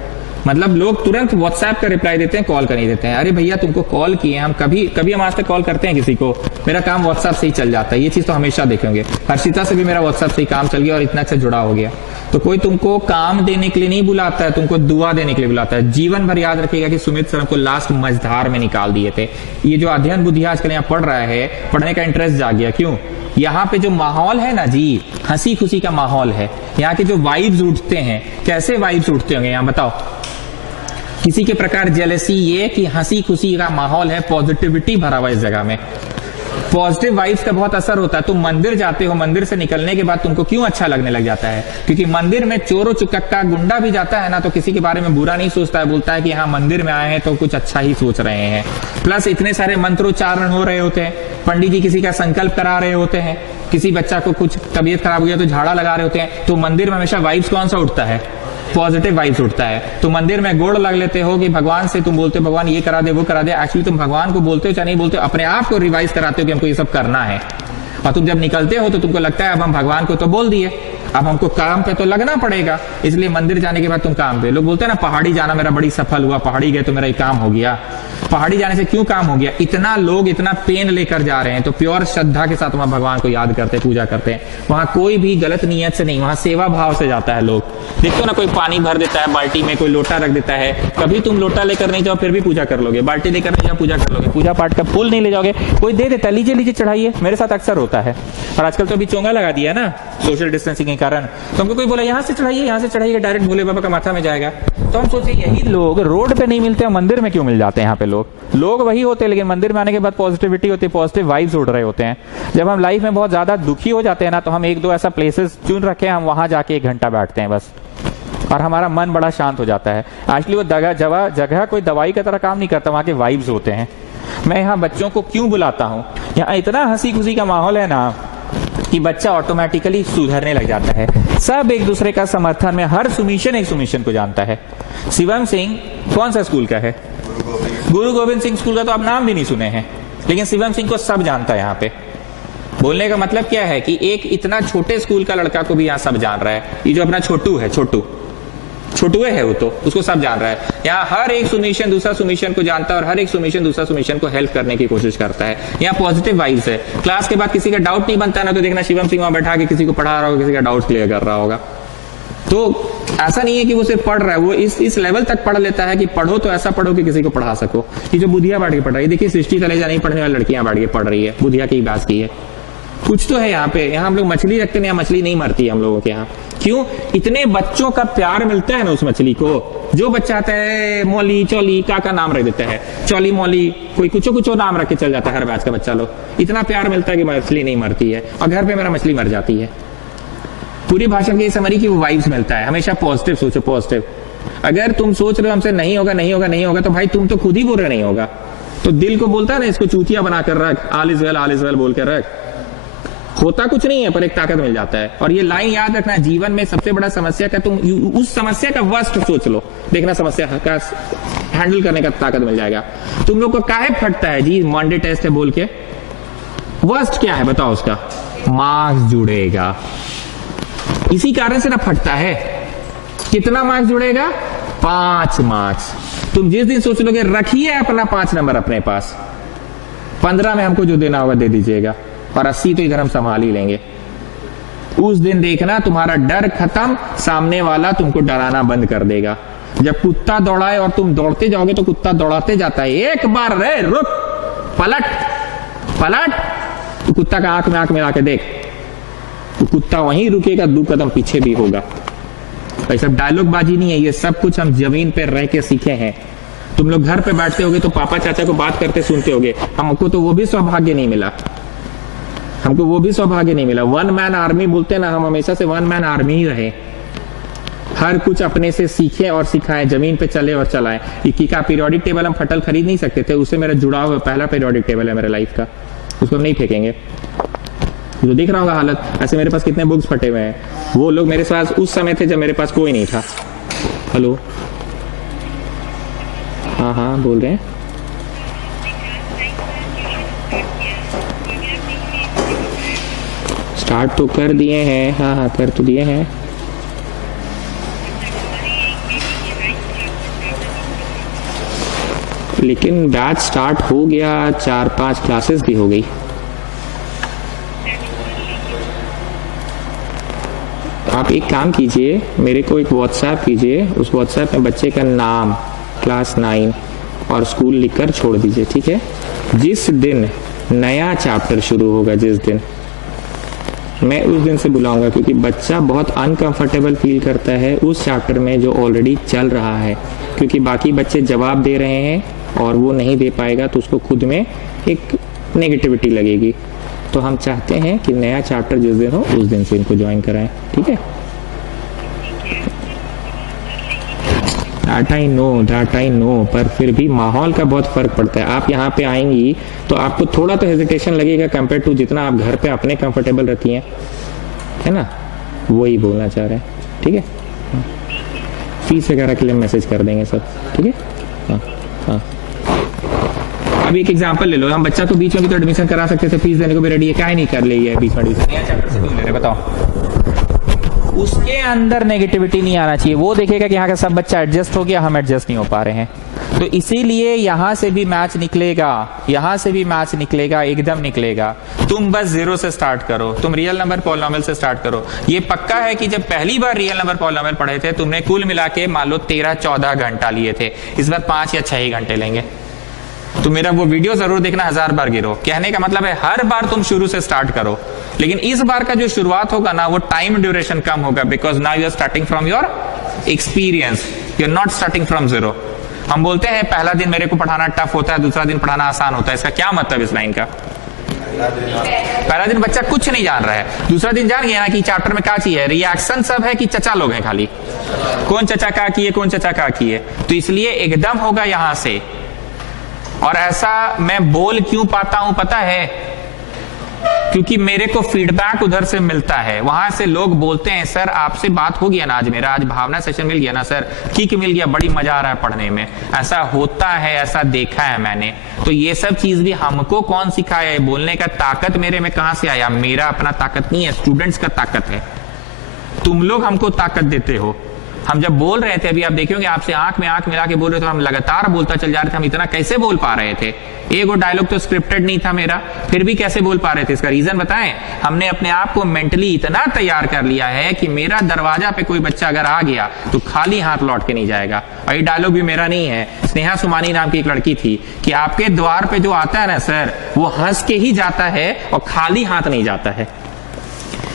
मतलब लोग तुरंत व्हाट्सएप का रिप्लाई देते हैं, कॉल का नहीं देते हैं। अरे भैया तुमको कॉल किए, हम कभी हम आज तक कॉल करते हैं किसी को? मेरा काम व्हाट्सएप से ही चल जाता है, ये चीज तो हमेशा देखेंगे। हर्षिता से भी मेरा व्हाट्सएप से ही काम चल गया और इतना अच्छा जुड़ा हो गया। तो कोई तुमको काम देने के लिए नहीं बुलाता है, तुमको दुआ देने के लिए बुलाता है। जीवन भर याद रखिएगा कि सुमित सर को लास्ट मझधार में निकाल दिए थे। ये जो अध्ययन बुद्धि आजकल यहाँ पढ़ रहा है, पढ़ने का इंटरेस्ट जाग गया। क्यों? यहाँ पे जो माहौल है ना जी, हंसी खुशी का माहौल है। यहाँ के जो वाइब्स उठते हैं, कैसे वाइब्स उठते होंगे यहाँ बताओ? किसी के प्रकार जेलसी, ये कि हंसी खुशी का माहौल है, पॉजिटिविटी भरा हुआ इस जगह में। पॉजिटिव वाइब्स का बहुत असर होता है। तुम मंदिर जाते हो, मंदिर से निकलने के बाद तुमको क्यों अच्छा लगने लग जाता है? क्योंकि मंदिर में चोरों चुकक्का गुंडा भी जाता है ना, तो किसी के बारे में बुरा नहीं सोचता है, बोलता है कि हाँ मंदिर में आए हैं तो कुछ अच्छा ही सोच रहे हैं। प्लस इतने सारे मंत्रोच्चारण हो रहे होते हैं, पंडित जी किसी का संकल्प करा रहे होते हैं, किसी बच्चा को कुछ तबीयत खराब हो गया तो झाड़ा लगा रहे होते हैं। तो मंदिर में हमेशा वाइब्स कौन सा उठता है? पॉजिटिव वाइब्स उठता है। तो मंदिर में गोड़ लग लेते हो कि भगवान से, तुम बोलते हो भगवान ये करा दे वो करा दे। एक्चुअली तुम भगवान को बोलते हो चाहे नहीं बोलते हो, अपने आप को रिवाइज कराते हो कि हमको ये सब करना है। और तुम जब निकलते हो तो तुमको लगता है अब हम भगवान को तो बोल दिए, अब हमको काम पे तो लगना पड़ेगा, इसलिए मंदिर जाने के बाद तुम काम पे। लोग बोलते हैं ना पहाड़ी जाना मेरा बड़ी सफल हुआ, पहाड़ी गए तो मेरा ये काम हो गया। पहाड़ी जाने से क्यों काम हो गया? इतना लोग इतना पेन लेकर जा रहे हैं, तो प्योर श्रद्धा के साथ वहां भगवान को याद करते हैं, पूजा करते हैं। वहां कोई भी गलत नियत से नहीं, वहां सेवा भाव से जाता है लोग। देखो ना, कोई पानी भर देता है बाल्टी में, कोई लोटा रख देता है। कभी तुम लोटा लेकर नहीं जाओ फिर भी पूजा कर लोगे, बाल्टी लेकर नहीं जाओ पूजा कर लोगे, पूजा पाठ का फूल नहीं ले जाओगे, कोई दे देता, लीजिए लीजिए चढ़ाइए। मेरे साथ अक्सर होता है। और आजकल तो अभी चोंगा लगा दिया ना सोशल डिस्टेंसिंग के कारण, तो हमको कोई बोला यहाँ से चढ़ाइए, यहाँ से चढ़ाइए, डायरेक्ट भोले बाबा का माथा में जाएगा। तो हम सोचे यही लोग रोड पे नहीं मिलते, मंदिर में क्यों मिल जाते हैं? यहाँ पे लोग वही होते हैं, लेकिन मंदिर में आने के बाद पॉजिटिविटी होती है, पॉजिटिव वाइब्स उड़ रहे होते हैं। जब हम लाइफ में बहुत ज्यादा दुखी हो जाते हैं ना, तो हम एक दो ऐसा प्लेसेस चुन रखे हैं, हम वहां जाके 1 घंटा बैठते हैं बस, और हमारा मन बड़ा शांत हो जाता है। एक्चुअली वो जगह कोई दवाई की तरह काम नहीं करता, वहां के वाइब्स होते हैं। मैं यहाँ बच्चों को क्यों बुलाता हूँ? यहाँ इतना हंसी खुशी का माहौल है ना कि बच्चा ऑटोमेटिकली सुधरने लग जाता है। सब एक दूसरे का समर्थन में, हर सुमिशन एक सुमिशन को जानता है। शिवम सिंह कौन सा स्कूल का है? गुरु गोविंद सिंह स्कूल का तो आप नाम भी नहीं सुने हैं, लेकिन शिवम सिंह को सब जानता है। यहाँ पे बोलने का मतलब क्या है कि एक इतना छोटे स्कूल का लड़का को भी यहाँ सब जान रहा है। ये जो अपना छोटू है, छोटू है वो, तो उसको सब जान रहा है। यहाँ हर एक सुमिशन दूसरा सुमिशन को जानता है, और हर एक सुमिशन दूसरा सुमिशन को हेल्प करने की कोशिश करता है। यहाँ पॉजिटिव वाइब्स है। क्लास के बाद किसी का डाउट नहीं बनता ना, तो देखना शिवम सिंह वहां बैठा के किसी को पढ़ा रहा होगा, किसी का डाउट क्लियर कर रहा होगा। तो ऐसा नहीं है कि वो सिर्फ पढ़ रहा है, वो इस लेवल तक पढ़ लेता है कि पढ़ो तो ऐसा पढ़ो कि किसी को पढ़ा सको। ये जो बुधिया बैठ के पढ़ रही है, देखिए सृष्टि तलेजा नहीं पढ़ने वाली लड़कियां बैठ के पढ़ रही है, बुधिया की बात की है। कुछ तो है यहाँ पे। यहाँ हम लोग मछली रखते हैं, यहाँ मछली नहीं मरती है हम लोगों के यहाँ। क्यों? इतने बच्चों का प्यार मिलता है ना उस मछली को। जो बच्चा आता है मौली चौली का नाम रख देता है, चौली मौली, कोई कुछ नाम रख के चल जाता है हर बैच का बच्चा लोग। इतना प्यार मिलता है कि मछली नहीं मरती है, और घर पे मेरा मछली मर जाती है। पूरी भाषण की समरी की वो वाइब्स मिलता है। हमेशा पॉजिटिव सोचो, पॉजिटिव। अगर तुम सोच रहे हो हमसे नहीं होगा नहीं होगा नहीं होगा, तो भाई तुम तो खुद ही बोल रहे नहीं होगा। तो दिल को बोलता है ना, इसको चूतिया बनाकर रख, ऑल इज वेल बोल कर रख। होता कुछ नहीं है, पर एक ताकत मिल जाता है। और ये लाइन याद रखना, जीवन में सबसे बड़ा समस्या का तुम उस समस्या का वर्स्ट सोच लो, देखना समस्या का हैंडल करने का ताकत मिल जाएगा। तुम लोग को काहे फटता है जी मॉन्डे टेस्ट है बोल के? वर्स्ट क्या है बताओ उसका? मार्क्स जुड़ेगा। इसी कारण से ना फटता है। कितना मार्क्स जुड़ेगा? 5 मार्क्स। तुम जिस दिन सोच लोगे रखिए अपना 5 नंबर अपने पास, 15 में हमको जो देना होगा दे दीजिएगा, और 80 तो इधर हम संभाल ही लेंगे। उस दिन देखना तुम्हारा डर खत्म, सामने वाला तुमको डराना बंद कर देगा। जब कुत्ता दौड़ाए और तुम दौड़ते जाओगे तो कुत्ता दौड़ाते जाता है, एक बार रे रुक, पलट पलट, तो कुत्ता का आंख में आंख मिला के देख, तो कुत्ता वहीं रुकेगा, 2 कदम पीछे भी होगा। ये सब डायलॉग बाजी नहीं है, ये सब कुछ हम जमीन पे रह के सीखे हैं। तुम लोग घर पे बैठते होगे तो पापा चाचा को बात करते सुनते होगे, हमको तो वो भी सौभाग्य नहीं मिला, हमको वो भी सौभाग्य नहीं मिला। 1 मैन आर्मी बोलते ना, हम हमेशा से 1 मैन आर्मी ही रहे। हर कुछ अपने से सीखे और सिखाए, जमीन पे चले और चलाए। इक्की का पीरियोडिक टेबल हम फटल खरीद नहीं सकते थे, उससे मेरा जुड़ा हुआ पहला पीरियोडिक टेबल है मेरे लाइफ का, उसको हम नहीं फेंकेंगे। जो दिख रहा होगा हालत, ऐसे मेरे पास कितने बुक्स फटे हुए हैं। वो लोग मेरे पास उस समय थे जब मेरे पास कोई नहीं था। हेलो, हाँ हाँ बोल रहे हैं। स्टार्ट तो कर दिए हैं, हाँ हाँ कर तो दिए हैं। लेकिन बैच स्टार्ट हो गया, 4-5 क्लासेस भी हो गई। आप एक काम कीजिए, मेरे को एक व्हाट्सएप कीजिए, उस व्हाट्सएप में बच्चे का नाम, क्लास 9 और स्कूल लिखकर छोड़ दीजिए, ठीक है। जिस दिन नया चैप्टर शुरू होगा, जिस दिन, मैं उस दिन से बुलाऊंगा, क्योंकि बच्चा बहुत अनकंफर्टेबल फील करता है उस चैप्टर में जो ऑलरेडी चल रहा है, क्योंकि बाकी बच्चे जवाब दे रहे हैं और वो नहीं दे पाएगा तो उसको खुद में एक नेगेटिविटी लगेगी। तो हम चाहते हैं कि नया चैप्टर जिस दिन हो उस दिन से इनको ज्वाइन कराएं, ठीक है। दैट आई नो, पर फिर भी माहौल का बहुत फर्क पड़ता है। आप यहाँ पे आएंगी तो आपको थोड़ा तो हेजिटेशन लगेगा कंपेयर टू जितना आप घर पे अपने कंफर्टेबल रहती हैं, है ना। वही बोलना चाह रहे हैं, ठीक है। फीस वगैरह के लिए मैसेज कर देंगे सब, ठीक है। हाँ हाँ, अब एक एग्जांपल ले लो, हम बच्चा तो बीच में भी तो एडमिशन करा सकते थे, फीस देने को भी रेडी है, क्या ही नहीं कर ली है बीच में एडमिशन, नया चैप्टर से क्यों ले रहे बताओ। उसके अंदर नेगेटिविटी नहीं आना चाहिए, वो देखेगा कि यहाँ का सब बच्चा एडजस्ट हो गया, हम एडजस्ट नहीं हो पा रहे हैं। तो इसीलिए यहां से भी मैच निकलेगा, यहां से भी मैच निकलेगा, एकदम निकलेगा। तुम बस 0 से स्टार्ट करो, तुम रियल नंबर पॉलिनोमियल से स्टार्ट करो। ये पक्का है कि जब पहली बार रियल नंबर पॉलिनोमियल पढ़े थे तुमने कुल मिला के मान लो 13-14 घंटा लिए थे, इस बार 5 या 6 ही घंटे लेंगे। तो मेरा वो वीडियो जरूर देखना, 1000 बार गिरो। कहने का मतलब है हर बार तुम शुरू से स्टार्ट करो, लेकिन इस बार का जो शुरुआत होगा ना वो टाइम ड्यूरेशन कम होगा, because now you are starting from your experience, you are not starting from 0। हम बोलते हैं पहला दिन मेरे को पढ़ाना टफ होता है, दूसरा दिन पढ़ाना आसान होता है, इसका क्या मतलब इस लाइन का? पहला दिन बच्चा कुछ नहीं जान रहा है, दूसरा दिन जान गया ना कि चैप्टर में क्या चाहिए, रिएक्शन सब है कि चचा लोग हैं खाली, कौन चचा क्या किए, कौन चचा क्या किए। तो इसलिए एकदम होगा यहां से। और ऐसा मैं बोल क्यों पाता हूं पता है? क्योंकि मेरे को फीडबैक उधर से मिलता है, वहां से लोग बोलते हैं सर आपसे बात हो गया ना, आज मेरा आज भावना सेशन मिल गया ना सर, किक मिल गया, बड़ी मजा आ रहा है पढ़ने में। ऐसा होता है, ऐसा देखा है मैंने। तो ये सब चीज भी हमको कौन सिखाया है? बोलने का ताकत मेरे में कहां से आया? मेरा अपना ताकत नहीं है, स्टूडेंट्स का ताकत है। तुम लोग हमको ताकत देते हो। हम जब बोल रहे थे, अभी आप देखेंगे आपसे आंख में आंख मिला के बोल रहे थे, हम लगातार बोलता चल जा रहे थे, हम इतना कैसे बोल पा रहे थे? एक वो डायलॉग तो स्क्रिप्टेड नहीं था मेरा, फिर भी कैसे बोल पा रहे थे? इसका रीजन बताएं। हमने अपने आप को मेंटली इतना तैयार कर लिया है कि मेरा दरवाजा पे कोई बच्चा अगर आ गया तो खाली हाथ लौट के नहीं जाएगा। और ये डायलॉग भी मेरा नहीं है, स्नेहा सुमानी नाम की एक लड़की थी कि आपके द्वार पे जो आता है ना सर, वो हंस के ही जाता है और खाली हाथ नहीं जाता है।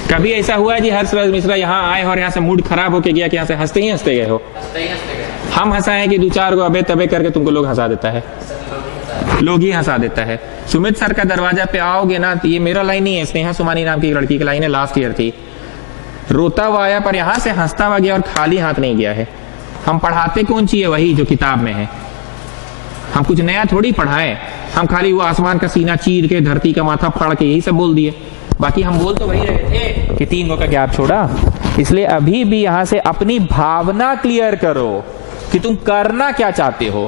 कभी ऐसा हुआ है जी हर्षराज मिश्रा यहाँ आए और यहाँ से मूड खराब होके गया कि यहाँ से हंसते ही हंसते गए हो? हम हंसाए कि 2-4 को अबे तबे करके तुमको लोग हंसा देता है, लोग ही हंसा देता है। सुमित सर का दरवाजा पे आओगे ना, तो ये मेरा लाइन नहीं है, स्नेहा सुमानी नाम की एक लड़की की लाइन है, लास्ट ईयर थी। रोता हुआ आया पर यहाँ से हंसता हुआ गया और खाली हाथ नहीं गया है। हम पढ़ाते कौन चाहिए? वही जो किताब में है। हम कुछ नया थोड़ी पढ़ाए, हम खाली वो आसमान का सीना चीर के धरती का माथा फाड़ के यही सब बोल दिए। बाकी हम बोल तो वही रहे थे कि 3 गो का गैप छोड़ा। इसलिए अभी भी यहां से अपनी भावना क्लियर करो कि तुम करना क्या चाहते हो।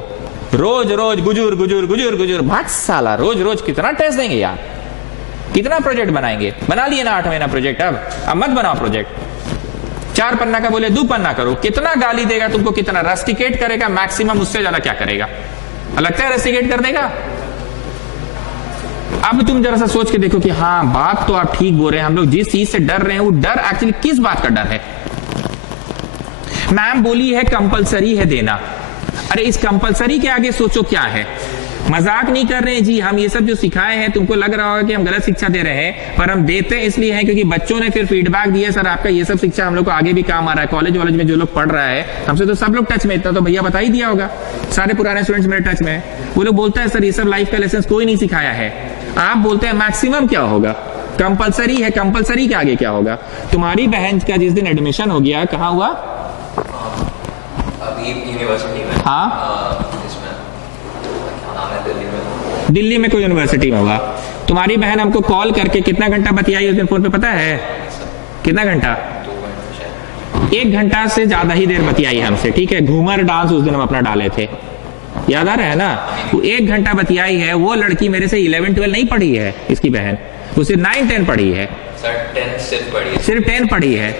रोज रोज गुजुर गुजुर गुजुर गुजुर भाट साला, रोज रोज कितना टेस्ट देंगे यार, कितना प्रोजेक्ट बनाएंगे? बना लिए ना 8 महीना प्रोजेक्ट, अब मत बनाओ प्रोजेक्ट। 4 पन्ना का बोले 2 पन्ना करो। कितना गाली देगा तुमको, कितना रस्टिकेट करेगा मैक्सिमम, उससे ज्यादा क्या करेगा? लगता है रस्टिकेट कर देगा? अब तुम जरा सा सोच के देखो कि हाँ बात तो आप ठीक बोल रहे हैं, हम लोग जिस चीज से डर रहे हैं वो डर एक्चुअली किस बात का डर है? मैम बोली है कंपलसरी है देना। अरे इस कंपलसरी के आगे सोचो क्या है। मजाक नहीं कर रहे हैं जी, हम ये सब जो सिखाए हैं तुमको लग रहा होगा कि हम गलत शिक्षा दे रहे हैं, पर हम देते इसलिए हैं क्योंकि बच्चों ने फिर फीडबैक दिया सर आपका ये सब शिक्षा हम लोग को आगे भी काम आ रहा है। कॉलेज वॉलेज में जो लोग पढ़ रहा है हमसे तो सब लोग टच में, इतना तो भैया बता ही दिया होगा, सारे पुराने स्टूडेंट्स मेरे टच में है। वो लोग बोलते हैं सर ये सब लाइफ का लेसन कोई नहीं सिखाया है। आप बोलते हैं मैक्सिमम क्या होगा? कंपलसरी है, कंपलसरी के आगे क्या होगा? तुम्हारी बहन का जिस दिन एडमिशन हो गया कहाँ हुआ? अभी यूनिवर्सिटी में। हाँ इसमें क्या नाम है, दिल्ली में। दिल्ली में कोई यूनिवर्सिटी में हुआ। तुम्हारी बहन हमको कॉल करके कितना घंटा बतियाई उस दिन फोन पे पता है? कितना घंटा? 2 घंटे शायद। 1 घंटा से ज्यादा ही देर बतियाई हमसे, ठीक है। घूमर डांस उस दिन हम अपना डाले थे, याद आ रहा है ना? वो 1 घंटा बतियाई है। वो लड़की मेरे से 11-12 नहीं पढ़ी है, इसकी बहन वो सिर्फ 9-10 पढ़ी है, सर 10 सिर्फ पढ़ी है। सिर्फ 10 पढ़ी है।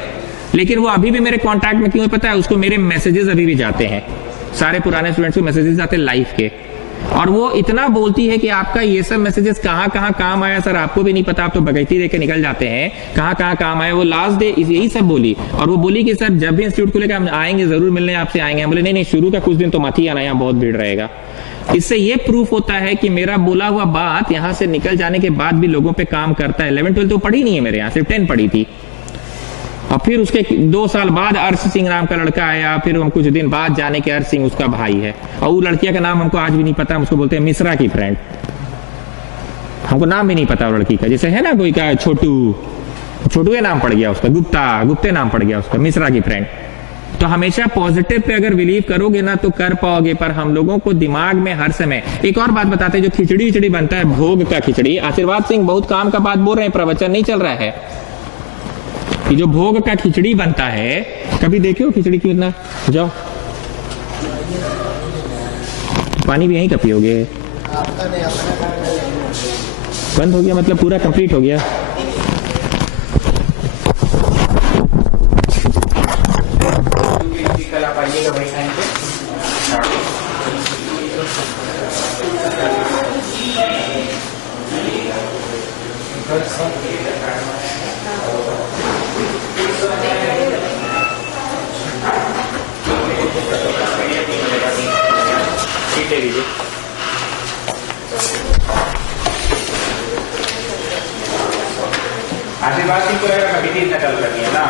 लेकिन वो अभी भी मेरे कांटेक्ट में क्यों है पता है? उसको मेरे मैसेजेस अभी भी जाते हैं, सारे पुराने स्टूडेंट्स को मैसेजेस आते हैं लाइफ के। और वो इतना बोलती है कि आपका ये सब मैसेजेस कहाँ कहाँ काम आया सर आपको भी नहीं पता, आप तो बगैती देके निकल जाते हैं, कहाँ कहाँ काम आया। वो लास्ट डे यही सब बोली, और वो बोली कि सर जब भी इंस्टीट्यूट खुलेगा हम आएंगे, जरूर मिलने आपसे आएंगे। हम बोले नहीं नहीं, शुरू का कुछ दिन तो मत ही आना, यहाँ बहुत भीड़ रहेगा। इससे ये प्रूफ होता है कि मेरा बोला हुआ बात यहाँ से निकल जाने के बाद भी लोगों पे काम करता है। 11-12 तो पढ़ी नहीं है मेरे यहाँ, सिर्फ 10 पढ़ी थी। और फिर उसके 2 साल बाद अर्श सिंह नाम का लड़का आया, फिर हम कुछ दिन बाद जाने के अर्श सिंह उसका भाई है, और वो लड़किया का नाम हमको आज भी नहीं पता। हम उसको बोलते हैं मिश्रा की फ्रेंड, हमको नाम भी नहीं पता वो लड़की का। जैसे है ना कोई का छोटू, छोटू नाम पड़ गया उसका, गुप्ता, गुप्ते नाम पड़ गया उसका, मिश्रा की फ्रेंड। तो हमेशा पॉजिटिव पे अगर बिलीव करोगे ना तो कर पाओगे। पर हम लोगों को दिमाग में हर समय एक और बात बताते हैं, जो खिचड़ी विचड़ी बनता है, भोग का खिचड़ी। आशीर्वाद सिंह बहुत काम का बात बोल रहे हैं, प्रवचन नहीं चल रहा है। कि जो भोग का खिचड़ी बनता है, कभी देखे हो खिचड़ी क्यों इतना? जाओ पानी भी यहीं का पियोगे? बंद हो गया मतलब पूरा कंप्लीट हो गया? कल आप आइएगा वही टाइम पे लीजिए। आशीर्वाद सिंह को कभी भी नकल करनी है ना,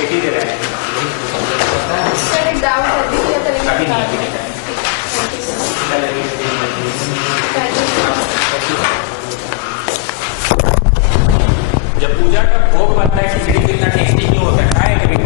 किसी दे रहे हैं कभी नहीं। जब पूजा का भोग बनता है खिचड़ी कितना टेस्टी क्यों होता है, खाए कभी